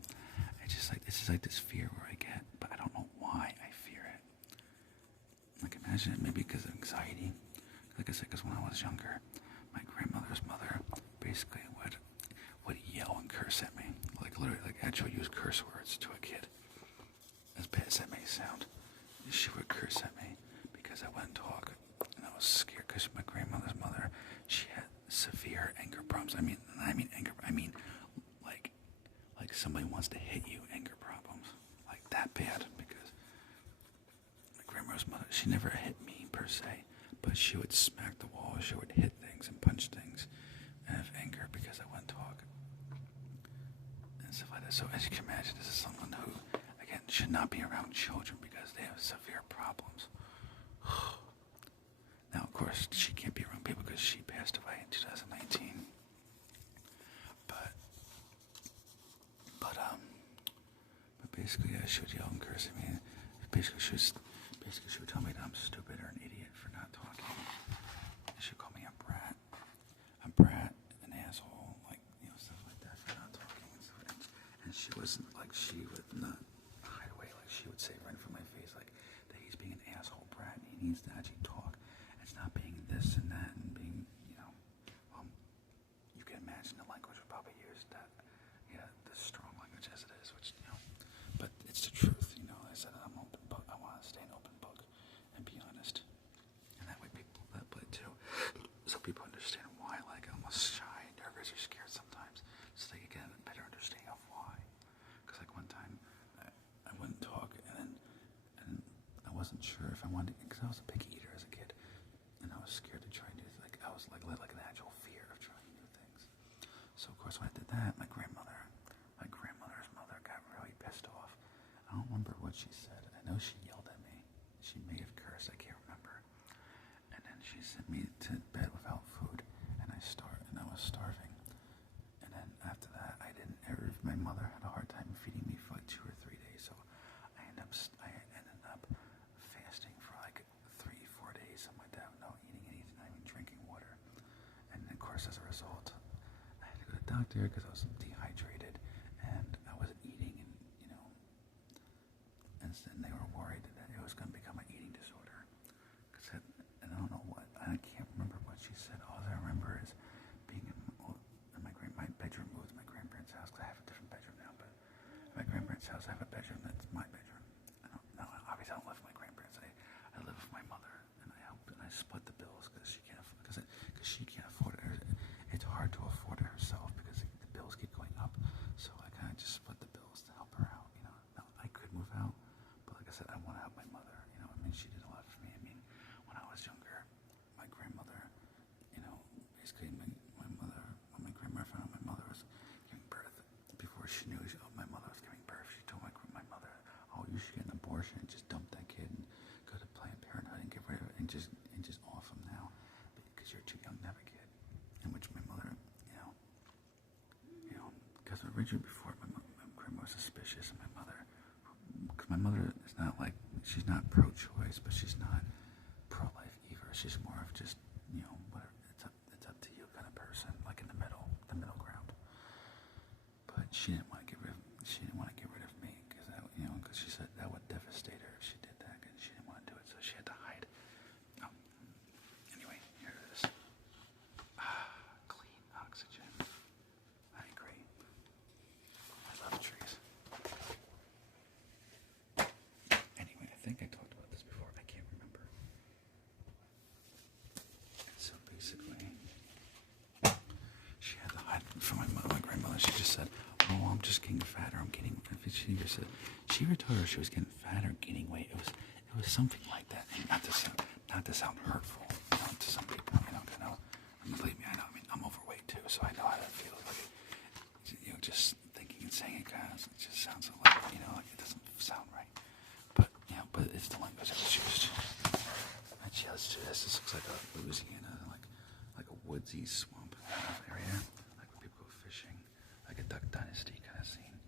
It's just like this fear where I get, but I don't know why I fear it. Like, imagine it maybe because of anxiety. Like I said, because when I was younger, my grandmother grandmother's mother basically would yell and curse at me, like literally, like actually use curse words to a kid. As bad as that may sound, she would curse at me because I wouldn't talk, and I was scared because my grandmother's mother, she had severe anger problems. I mean anger. I mean, like somebody wants to hit you. Anger problems, like that bad. Because my grandmother's mother, she never hit me per se, but she would smack the wall. She would hit things and punch things out of anger because I wouldn't talk and stuff like that. So as you can imagine, this is someone who, again, should not be around children because they have severe problems. Now, of course, she can't be around people because she passed away in 2019. But basically, yeah, she would yell and curse at me. Basically, she would tell me that I'm stupid or an idiot for not talking. She would call me a brat, an asshole, like, stuff like that for not talking and stuff. And she wasn't like, she would not hide away. Like, she would say right in front of my face, like, that he's being an asshole brat and he needs to actually talk. It's not being this and that and being, you can imagine the language we probably use that, the strong language as it is, which, but it's the truth, I said I'm open book. I want to stay an open book and be honest. And that way people that play too. So people understand why, like, I'm almost shy, nervous, or scared sometimes. So they get a better understanding of why. Because, like, one time, I wouldn't talk, and I wasn't sure if I wanted to, because I was a picky eater as a kid. And I was scared to try new things. Like, I was like an actual fear of trying new things. So, of course, when I did that, my grandmother's mother got really pissed off. I don't remember what she said. I know she yelled at me. She may have cursed. I can't remember. And then she sent me to bed without food, and I was starving. And then after that, my mother had a hard time feeding me for like 2 or 3 days. So I ended up fasting for like 3-4 days, something like that, without eating anything, not even drinking water. And of course, as a result, I had to go to the doctor because I was dehydrated and I wasn't eating, and they were worried that it was going to become an eating disorder. And I don't know what, I can't remember what she said. All I remember is being in my bedroom moved to my grandparents' house, because I have a different bedroom now, but at my grandparents' house I have a bedroom that's my bedroom. Obviously I don't live with my grandparents. I live with my mother, and I split the bills because she can't afford it. It's hard to afford it herself because the bills keep going up. So I kind of just split the bills to help her out. Now, I could move out, but like I said, I want to help my mother. She did a lot for me. When I was younger, my grandmother, basically my mother, when my grandmother found out my mother was giving birth, before she knew my mother was giving birth, she told my mother, "Oh, you should get an abortion and just dump that kid and go to Planned Parenthood and get rid of it and just off him now because you're too young to have a kid." In which my mother, because originally before my grandma was suspicious, and because my mother is not like, she's not pro-choice, but she's not pro-life either. She's more of just, whatever, it's up to you kind of person, like in the middle ground. But she didn't want to get rid of me because she said that would devastate her if she did that, and she didn't want to do it, so she had to hide. Anyway, here it is. Clean oxygen. I agree. I love trees. Anyway, I think I talked about this before. I can't remember. So basically, she had to hide from my grandmother. She just said, "Oh, I'm just getting fatter. I'm getting." She ever told her she was getting fat or gaining weight. It was something like that. And not to sound hurtful, to some people. Believe me, I know. I'm overweight too, so I know how that feels. Like, just thinking and saying it it just sounds like, like it doesn't sound right. But it's the language that was used. Actually, let's do this. This looks like a Louisiana, like a woodsy swamp kind of area, like where people go fishing, like a Duck Dynasty kind of scene.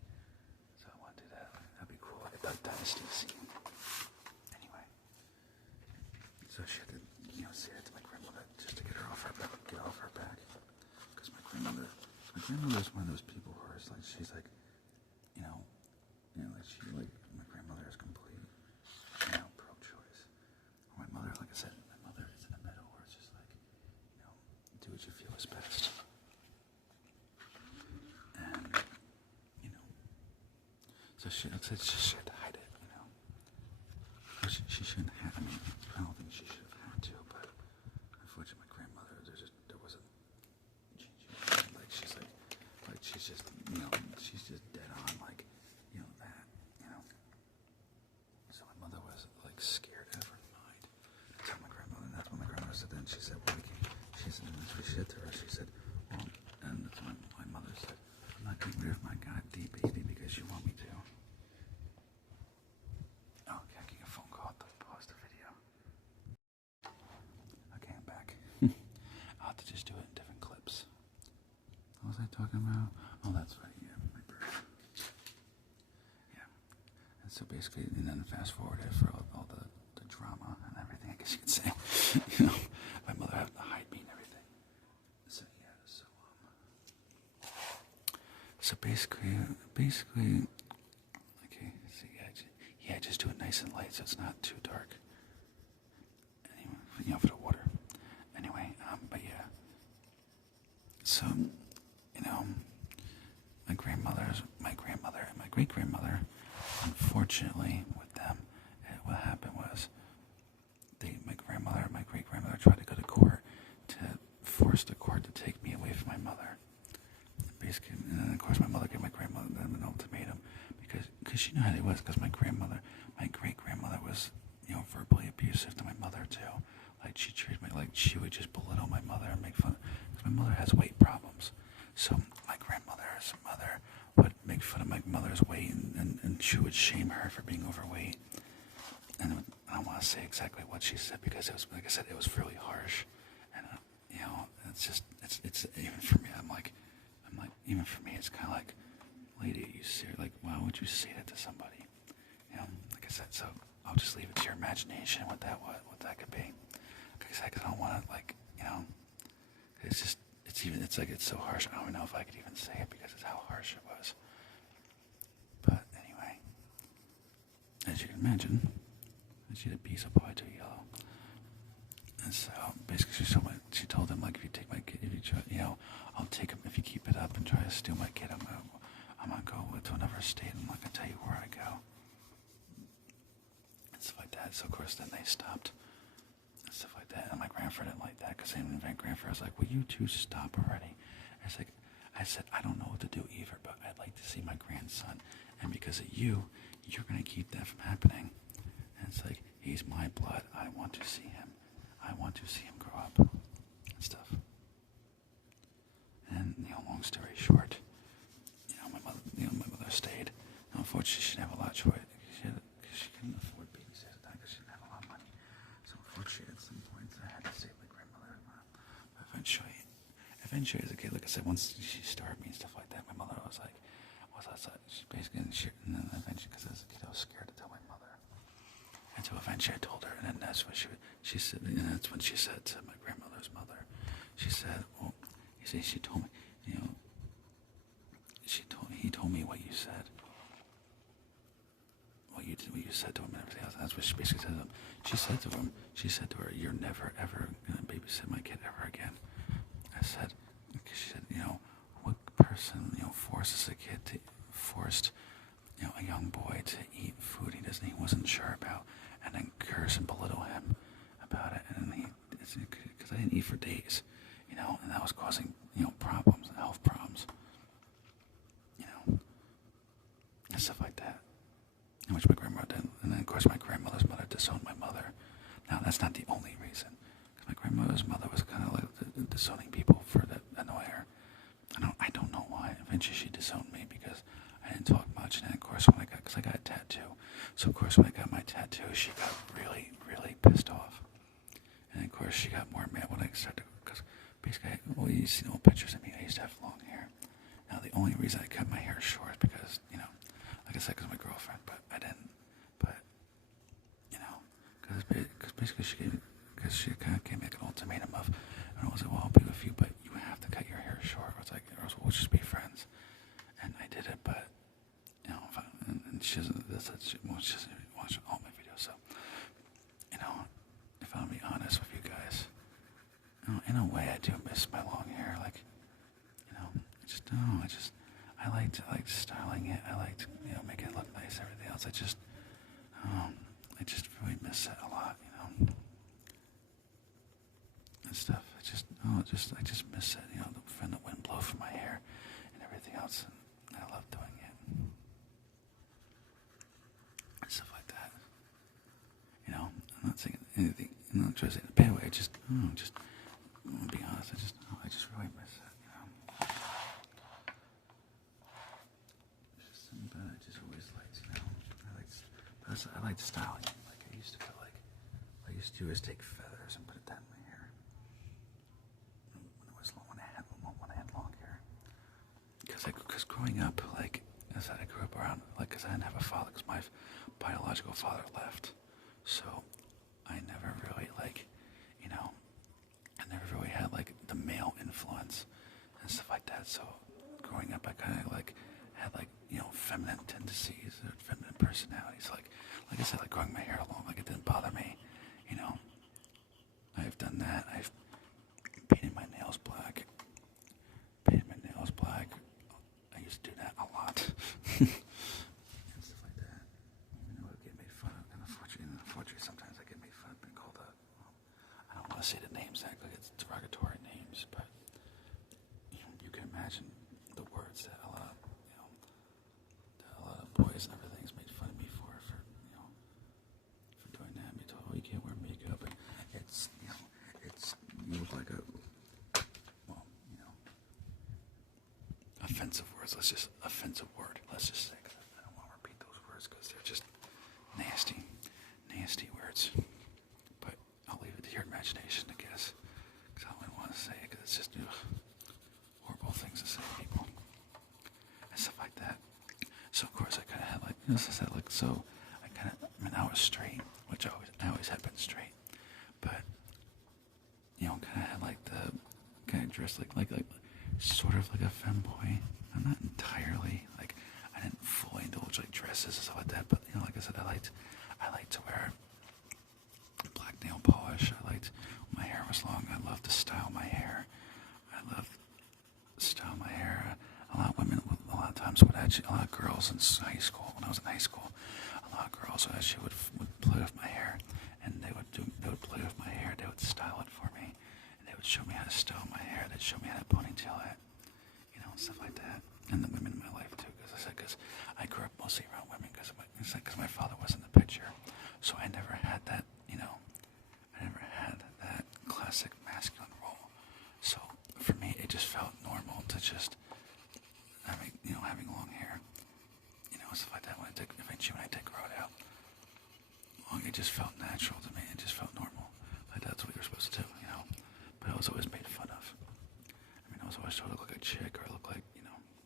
So I want to do that. That'd be cool, like a Duck Dynasty scene. Anyway, so she had to, say that to my grandmother just to get off her back. Because my grandmother is one of those people who is like, she's like, my grandmother is complete, pro-choice. My mother, like I said, is in the middle where it's just like, do what you feel is best. she looks like she should hide it, you know. She shouldn't have. I mean, I don't think she should have had to, but unfortunately, my grandmother, there wasn't. She's just, you know, she's just dead on, like, you know, that, you know. So my mother was like scared out of her mind. That's my grandmother. And that's when my grandmother said. Then she said, "Well, she said, and that's what she said to her. She said, well, and that's when my mother said, I'm not getting rid of my goddamn baby because you want me to." Oh, okay, I get a phone call to pause the video. Okay, I'm back. I'll have to just do it in different clips. What was I talking about? Oh, that's right, yeah, my bird. Yeah. And so basically, and then fast forward it for all the drama and everything, I guess you could say. You know, my mother having to hide me and everything. So, yeah, so basically, okay, so yeah, just do it nice and light so it's not too dark. Anyway, you know, for the water. Anyway, but yeah. So, you know, my grandmother and my great-grandmother, unfortunately, with them, what happened was my grandmother and my great-grandmother tried to go to court to force the court to take me away from my mother. Basically, and then of course my mother gave my grandmother an ultimatum because she knew how it was, because my great-grandmother was, you know, verbally abusive to my mother too. Like she treated me like she would just belittle my mother and make fun, because my mother has weight problems. So my grandmother's mother would make fun of my mother's weight, and she would shame her for being overweight. And I don't want to say exactly what she said, because it was, like I said, it was really harsh. And you know, it's even for me, I'm like, even for me, it's kind of like, lady, you serious? Like, why would you say that to somebody? You know, like I said, so I'll just leave it to your imagination what that could be. Like I said, because I don't want to, like, you know, it's so harsh. I don't even know if I could even say it because of how harsh it was. But anyway, as you can imagine, she had a piece of pie too yellow. And so basically she told him, like, if you take my kid, you know, I'll take him if you keep it up and try to steal my kid. I'm gonna go to another state. I'm not gonna tell you where I go. And stuff like that. So of course then they stopped. And stuff like that. And my grandfather didn't like that, because even my grandfather was like, "Will you two stop already?" I said, "I don't know what to do either, but I'd like to see my grandson. And because of you, you're gonna keep that from happening." And it's like, he's my blood. I want to see him. I want to see him grow up and stuff. And, you know, long story short, you know, my mother stayed. Now, unfortunately, she didn't have a lot of choice. She couldn't afford babysitters at the time because she didn't have a lot of money. So unfortunately, at some point, I had to save my grandmother. But eventually, as a kid, like I said, once she started me and stuff like that, my mother was like, she basically, and then eventually, because as a kid, I was scared to tell my mother. And so eventually I told her, and then that's when she said, and that's when she said to my grandmother's mother, she said, well, she told me, you know, he told me what you said, what you said to him and everything else. And that's what she basically said to him. She said to her, "You're never ever gonna babysit my kid ever again." I said, because she said, you know, what person, you know, forces you know, a young boy to eat food he wasn't sure about, and then curse and belittle him about it, and then because I didn't eat for days, you know, and that was causing, you know, problems, health problems, you know, and stuff like that, in which my grandmother did. And then of course my grandmother's mother disowned my mother. Now that's not the only reason, because my grandmother's mother was kind of like disowning people for that annoy her. I don't know why. Eventually she disowned me because I didn't talk much, and then of course because I got a tattoo. So of course when I got my tattoo, she got really, really pissed off. And of course she got more mad when I started, because basically, well, you see old pictures of me, I used to have long hair. Now the only reason I cut my hair short is because, you know, like I said, because of my girlfriend, but I didn't, but, you know, because basically she kind of gave me like an ultimatum of, and I was like, well, I'll be with you, but you have to cut your hair short. I was like, or else we'll just be friends. And I did it, but, you know, and she doesn't watch all my videos, so, you know, if I'm gonna be honest with you guys, you know, in a way I do miss my long hair, like, you know, I liked styling it. I liked, making it look nice. Everything else, I just really miss it a lot, and stuff. I just miss it, the wind blow from my hair and everything else. And I love doing it. And stuff like that. I'm not saying anything. I'm not trying to say it in a bad way. I'm gonna be honest. I just really miss it. It's just something about it. I just always liked, I liked styling. Like I used to do is take feathers and put it down in my hair. When I had long hair. Because growing up, as I grew up around, because I didn't have a father, because my biological father left, so I never really I never really had the male influence and stuff like that. So growing up, I kind of had feminine tendencies or feminine personalities. Like I said, growing my hair long, it didn't bother me. I've done that. I've painted my nails black. I used to do that a lot. And stuff like that. I get made fun of. And unfortunately, sometimes I get made fun of being called I don't want to say the names exactly. It's derogatory names, but you can imagine the words that a lot of boys and everything's made fun of me for doing that. They told, you can't wear makeup, and it's you look like offensive words. Offensive word. Let's just say. I don't want to repeat those words because they're just nasty words. But I'll leave it to your imagination, I guess, because I don't want to say it because it's just horrible things to say to people and stuff like that. So of course I kind of had I was straight, which I always had been straight, but kind of had the kind of dressed like sort of like a femboy. I'm not entirely I didn't fully indulge dresses and stuff like that, but like I said, I liked to wear black nail polish. I liked when my hair was long. I loved to style my hair. A lot of women, a lot of times a lot of girls in high school, when I was in high school, a lot of girls actually would play with my hair, and they would play with my hair. They would style it for me, and they would show me how to style my hair. They'd show me how to ponytail it, and stuff like that. And the women in my life too, because I grew up mostly around women because my father was in the picture, so I never had that, I never had that classic masculine role. So for me, it just felt normal to just having long hair, stuff like that. When I did grow it out, it just felt natural to me. It just felt normal. That's what you're supposed to do, But I was always made fun of. I was always told to look like a chick or look like,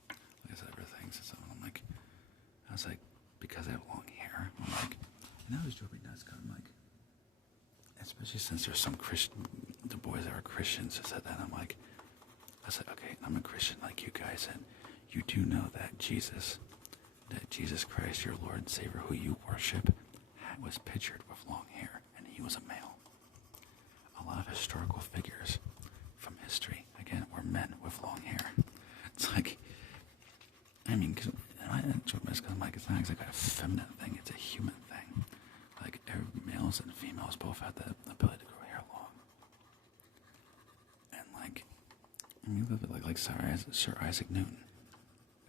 like I said, everything. So I was like, because I have long hair, and that was drove me nuts. Cause I'm especially since there's some the boys that are Christians that said that. I said, okay, I'm a Christian like you guys, and you do know that Jesus Christ, your Lord and Savior, who you worship, was pictured with long hair, and he was a male. A lot of historical figures from history, again, were men with long hair. It's I enjoy this because it's not exactly a feminine thing, it's a human thing. Males and females both have the ability to grow hair long. And you look at like Sir Isaac Newton,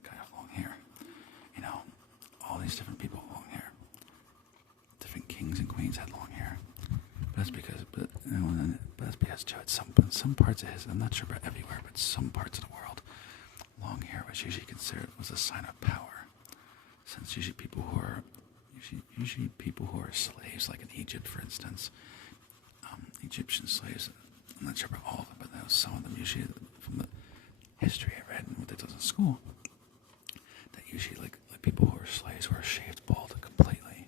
the guy with long hair. All these different people with long hair. Different kings and queens had long hair. But that's because Joe had some parts of his, I'm not sure about everywhere, but some parts of the world, long hair was usually considered was a sign of power. Since usually people who are slaves, like in Egypt, for instance, Egyptian slaves. I'm not sure about all of them, but that was some of them usually from the history I read and what they taught in school. That usually like people who were slaves were shaved bald completely.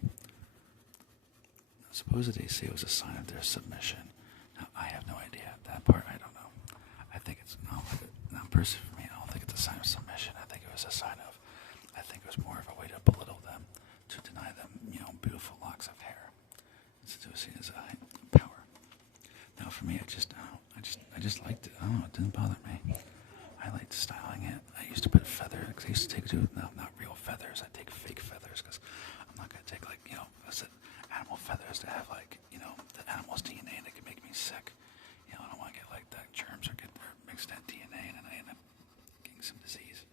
Supposedly they say it was a sign of their submission. Now I have no idea. That part I don't know. I think it's not personally for me. I don't think it's a sign of submission. I think it was more of a way to belittle them, to deny them, beautiful locks of hair. Since it was seen as a power. Now for me, I just liked it. I don't know. It didn't bother me. I I liked styling it. I used to put feathers, because I used to take, not real feathers, I take fake feathers, because I'm not going to take, like, I said, animal feathers that have, like, the animal's DNA that could make me sick. I don't want to get, like, that germs or mixed that DNA, and then I end up getting some disease,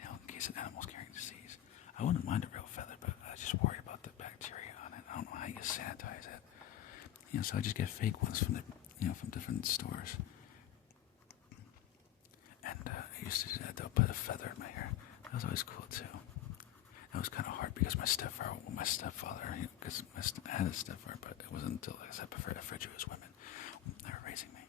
in case an animal's carrying disease. I wouldn't mind a real feather, but I just worry about the bacteria on it. I don't know how you sanitize it. So I just get fake ones from from different stores. And I used to do that. They'll put a feather in my hair. That was always cool too. It was kind of hard because my stepfather, because I had a stepfather, but it wasn't until, like I said, I preferred you as women when they were raising me.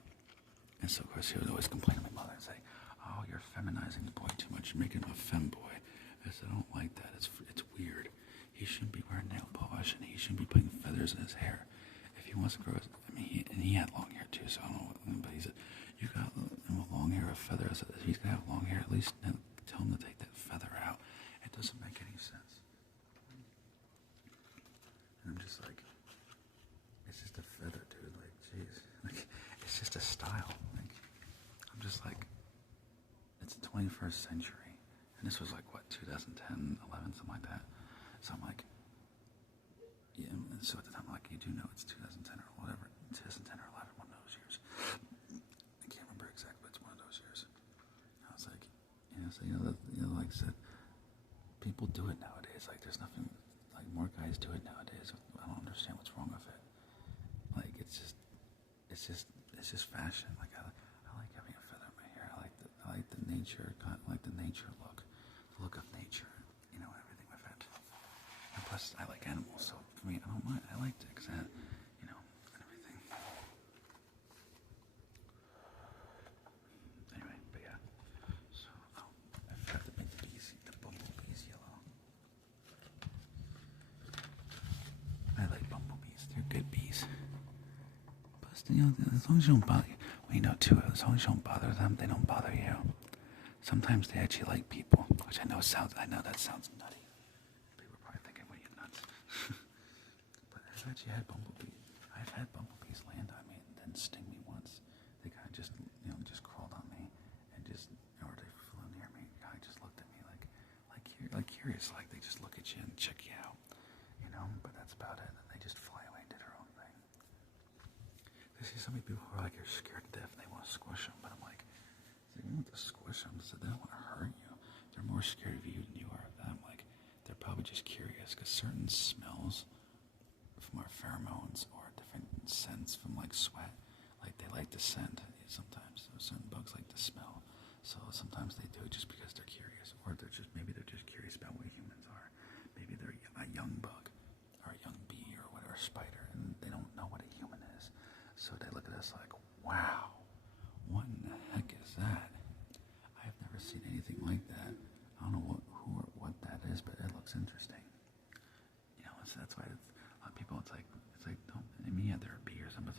And so, of course, he would always complain to my mother and say, "Oh, you're feminizing the boy too much. You're making him a femboy." I said, "I don't like that. It's weird. He shouldn't be wearing nail polish, and he shouldn't be putting feathers in his hair. If he wants to grow his, he had long hair too, so I don't know. But he said, you got long hair or feathers. If he's gonna have long hair, at least tell him to take that feather out. It doesn't make any sense." And I'm just like, it's just a feather, dude. Like, jeez, like, it's just a style. Like, I'm just like, it's the 21st century, and this was like what, 2010, 11, something like that. So I'm like, yeah. And so at the time, I'm like, you do know it's 2010 or whatever, 2010 or 11, one of those years. I can't remember exactly, but it's one of those years. I was like, so like I said, people do it nowadays. Like, there's nothing, like, more guys do it nowadays. I don't understand what's wrong with it. Like, it's just fashion. Like, I like having a feather in my hair. I like the nature, look, the look of nature, everything with it. And plus, I like animals, so for me, I don't mind. I liked it because and everything. Anyway, but yeah. So, I forgot to make the bumblebees yellow. I like bumblebees. They're good bees. Plus, as long as you don't bother, too, as long as you don't bother them, they don't bother you. Sometimes they actually like people, which I know that sounds nutty. People are probably thinking, what are you, nuts? But I've actually had bumblebees land on me and then sting me once. They kind of just crawled on me and or they flew near me. Kind of just looked at me like curious, like they just look at you and check you out, But that's about it. And they just fly away and do their own thing. I see so many people who are like, you're scared to death and they want to squish them, but I'm like, they don't want to squish them, so they don't want to hurt you. They're more scared of you than you are of them. Like, they're probably just curious, because certain smells from our pheromones or different scents from, like, sweat, like, they like to scent sometimes. So certain bugs like to smell. So sometimes they do it just because they're curious, or maybe they're just curious about what humans are. Maybe they're a young bug, or a young bee, or whatever, spider, and they don't know what a human is. So they look at us like, wow, what in the heck is that? I've never seen anything like that. I don't know what that is, but it looks interesting. So that's why a lot of people, it's like, don't, yeah, they're a bee or something,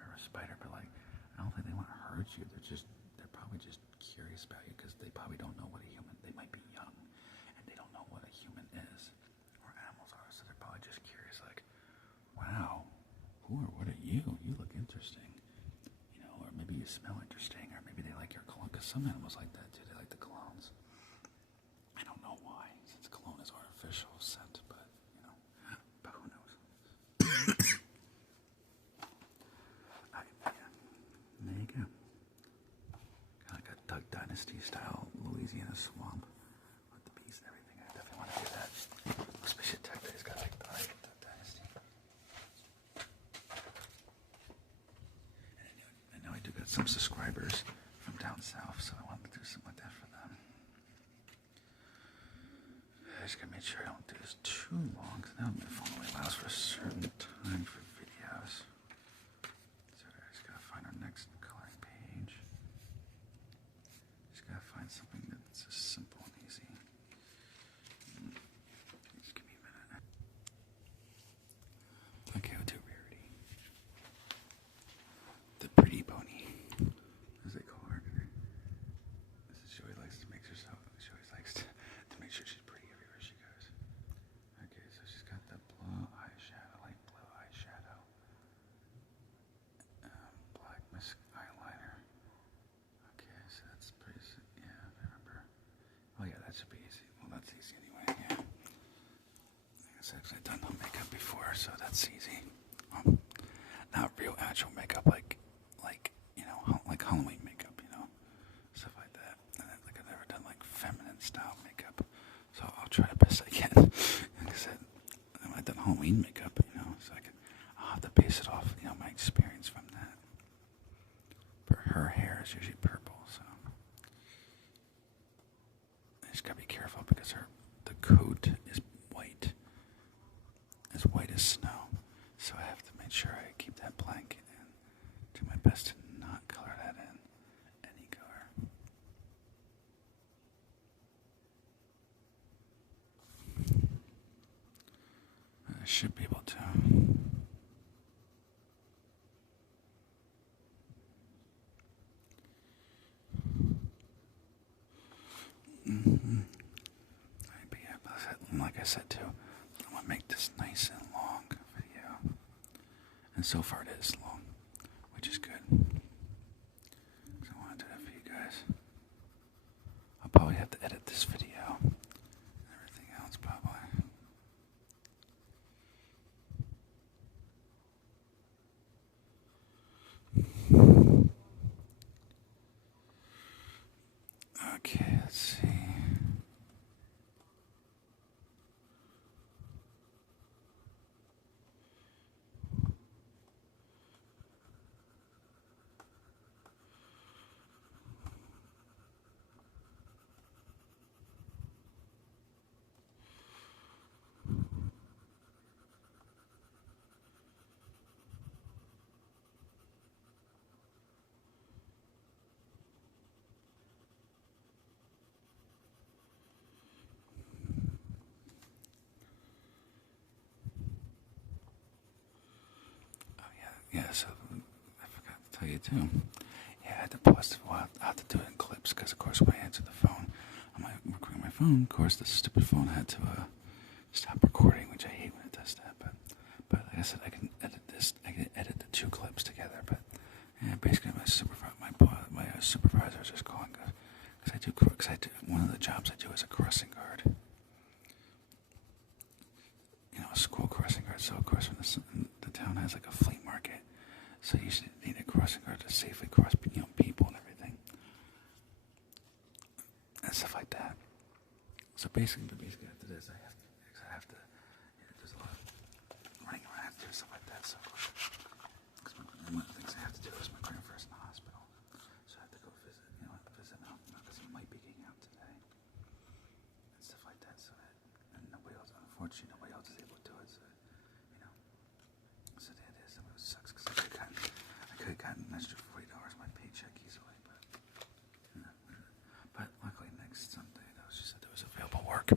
or a spider, but like, I don't think they want to hurt you. They're probably just curious about you, because they probably don't know what they might be young, and they don't know what a human is, or animals are, so they're probably just curious, like, wow, who or what are you? You look interesting. Or maybe you smell interesting, or maybe they like your cologne, because some animals like that too. They like the colognes. I don't know why, since cologne is artificial scent, but who knows? There you go. Kind of like a Duck Dynasty style Louisiana swamp with the bees and everything. I definitely want to do that. Especially Tech Day's got like Duck Dynasty. And I know I do got some subscribers from down south, so I wanted to do something like that for them. I just gotta make sure I don't do this too long, because now my phone only allows for a certain time for videos. So I just gotta find our next coloring page. Just gotta find something that's just simple and easy. Just give me a minute. Okay, we'll do Rarity. The pretty pony, as they call her. She always likes to make herself. She always likes to make sure she's pretty everywhere she goes. Okay, so she's got the blue eyeshadow, light blue eyeshadow. 'cause I've done no makeup before, so that's easy. Not real actual makeup, like like Halloween makeup, stuff like that. And then, like I've never done like feminine style makeup, so I'll try the best I can. Like I said, I've done Halloween makeup, so I'll have to base it off, my experience from that. But her hair is usually purple, so I just gotta be careful because the coat is white as snow, so I have to make sure I keep that blank and do my best to not color that in any color. I should be able to. But yeah, like I said too, I want to make this nice and long video. And so far it is long, which is good. So I want to do that for you guys. I'll probably have to edit this video and everything else probably. Okay, let's see. Yeah, so I forgot to tell you too. Yeah, I had to pause it for a while. I had to do it in clips because, of course, when I answered the phone, I'm recording my phone. Of course, the stupid phone had to stop recording, which I hate when it does that. But like I said, I can edit this. I can edit the two clips together. But yeah, basically, my supervisor is just calling because I do one of the jobs I do is a crossing guard. A school crossing guard. So of course, when the town has like a flea market, so you need a crossing guard to safely cross, people and everything, and stuff like that. So basically, after this, I have to. There's a lot of running around and stuff like that. So, because one of the things I have to do is my grandfather's in the hospital, so I have to go visit him, because he might be getting out today and stuff like that. So that, and unfortunately, nobody else is able to do it. So, so that is. It sucks because I could have gotten an extra $40 my paycheck easily, but luckily next Sunday there was available work.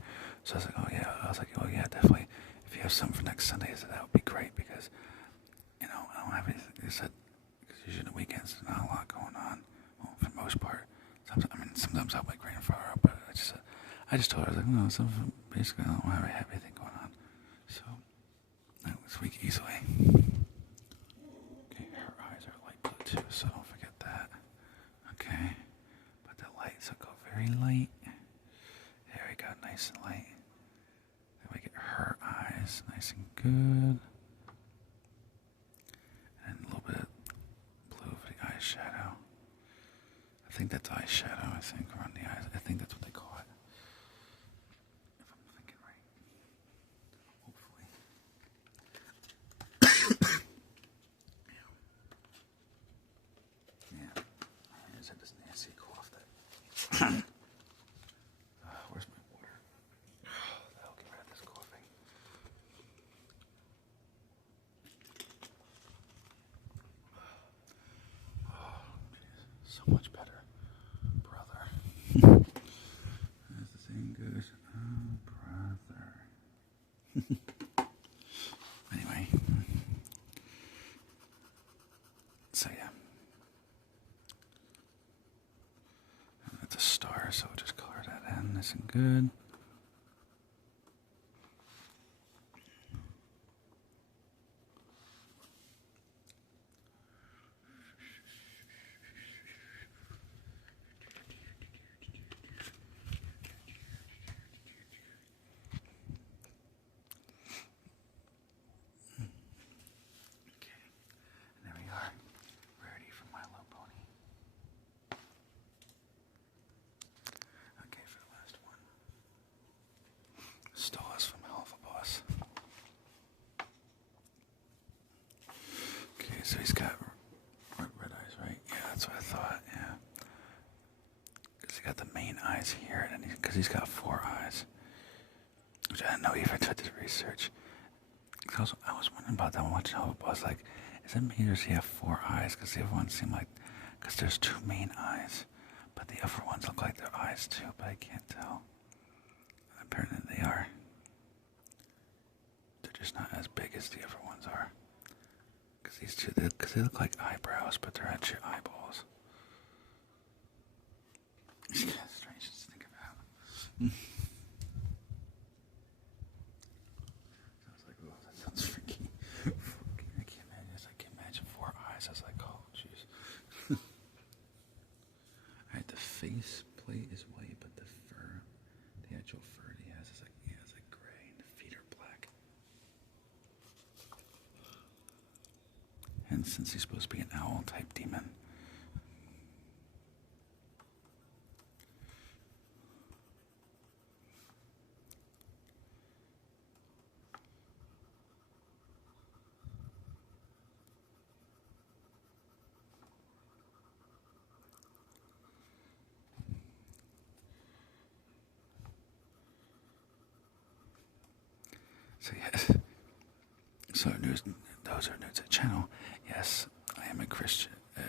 So I was like, oh yeah, definitely. If you have something for next Sunday, I said that would be great because I don't have anything. They said because usually the weekends there's not a lot going on. Well, for the most part. Sometimes I'll wake grandfather up, but I just told her, I was like, no, basically I don't have anything going on. So that was week easily. Okay, her eyes are light blue too, so don't forget that. Okay, but the lights will go very light. There we go, nice and light. Then we get her eyes nice and good. And a little bit of blue for the eyeshadow. I think that's eyeshadow, around the eyes. I think that's what they call it. If I'm thinking right. Hopefully. Yeah. I just had this nasty cough that... where's my water? That'll get rid of this coughing. Oh, geez. So much better. Brother. As the saying goes, oh, brother. Anyway. So, yeah. It's a star, so we'll just color that in nice and good. because he's got 4 eyes, which I didn't know even until I did research. I was wondering about that when watching Hufflepuff. I was like, is it me or does he have 4 eyes? Because the other ones seem like, because there's 2 main eyes, but the other ones look like they're eyes too, but I can't tell. Apparently they are. They're just not as big as the other ones are. Because these two, because they look like eyebrows, but they're actually eyeballs. It's kind of strange to think about. Sounds like, well, that sounds freaky. I can't imagine 4 eyes. I was like, oh, jeez. Alright, the face plate is white, but the fur, the actual fur he has is like, it's like gray, and the feet are black. And since he's supposed to be an owl-type demon, so yes, so those are new to the channel. Yes, I am a Christian, a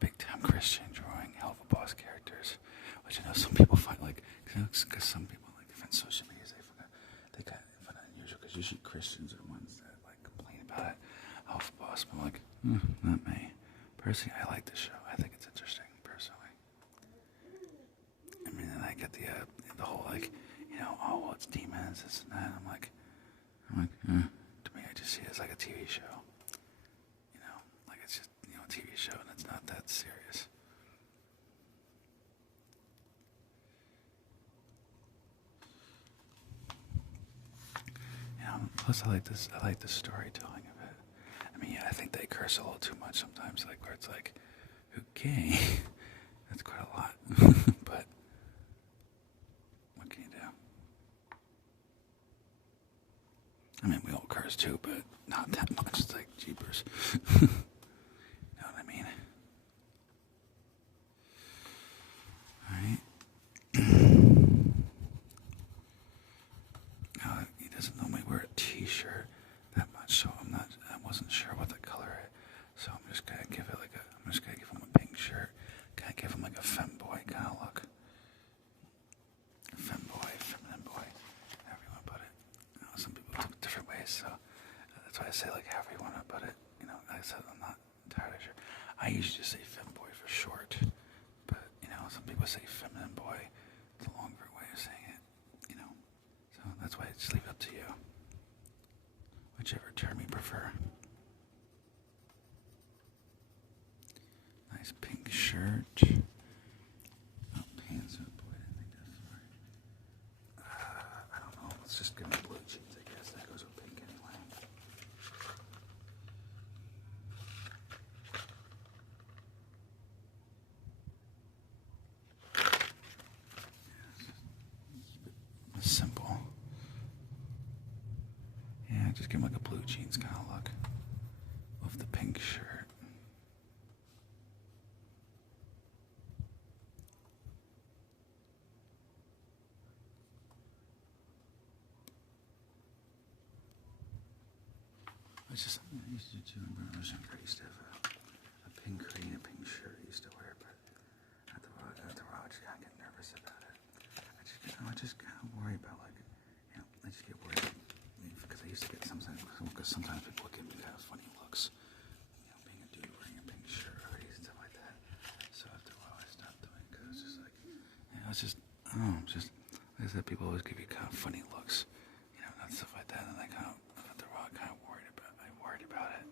big-time Christian drawing Hufflepuff characters, which I know some people find like, because some people like different social media, they kind of find it unusual, because usually Christians are the ones that like complain about it. Hufflepuff, but I'm like, not me. Personally, I like the show. I think it's interesting, personally. I mean, and I get the whole like, oh well, it's demons, this and that. I'm like, to me, I just see it as like a TV show. Like it's just, a TV show, and it's not that serious. Plus I like this. I like the storytelling of it. I mean, yeah, I think they curse a little too much sometimes, like where it's like, okay, that's quite a lot. But what can you do? I mean, we all curse too, but not that much. It's like jeepers. You know what I mean? Alright. Now, he doesn't normally wear a t-shirt that much, so I wasn't sure what the color is. So I'm just gonna give him a pink shirt. Gonna give him like a femboy kind of look. Femboy, feminine boy, however you want to put it. Some people took it different ways, so that's why I say like however you want to put it. Like I said, I'm not entirely sure. I usually just say femboy for short, but some people say feminine boy. It's a longer way of saying it, So that's why I just leave it up to you, whichever term you prefer. Nice pink shirt. Oh, pants are blue. I didn't think that's right. I don't know. Let's just give me blue jeans, I guess. That goes with pink anyway. It's simple. Yeah, just give him like a blue jeans kind of look with the pink shirt. It's just something I used to do too. When I was younger, I used to have a pink hoodie and a pink shirt I used to wear, but after a while, I just kind of get nervous about it. I just kind of worry about like, I just get worried because I used to get sometimes people give me kind of funny looks, being a dude wearing a pink shirt or hoodies and stuff like that. So after a while, I stopped doing it because it's just like, like I said, people always give you kind of funny looks, and stuff like that, and I kind of, after a while, I kind of worried about it,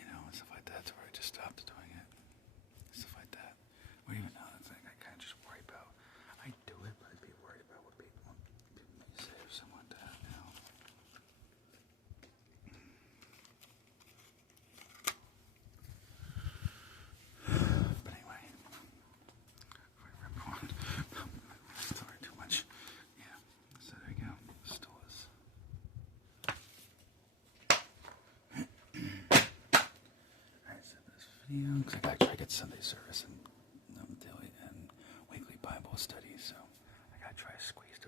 and stuff like that, so where I just stopped doing it, stuff like that. Or even now, it's like I kind of just worry about, I do it, but I'd be worried about what people may say or something like that, But anyway, before I rip on, sorry, too much. Yeah, so there you go. Stores. Alright, so this video, because I gotta try to get Sunday service and daily and weekly Bible study, so I gotta try to squeeze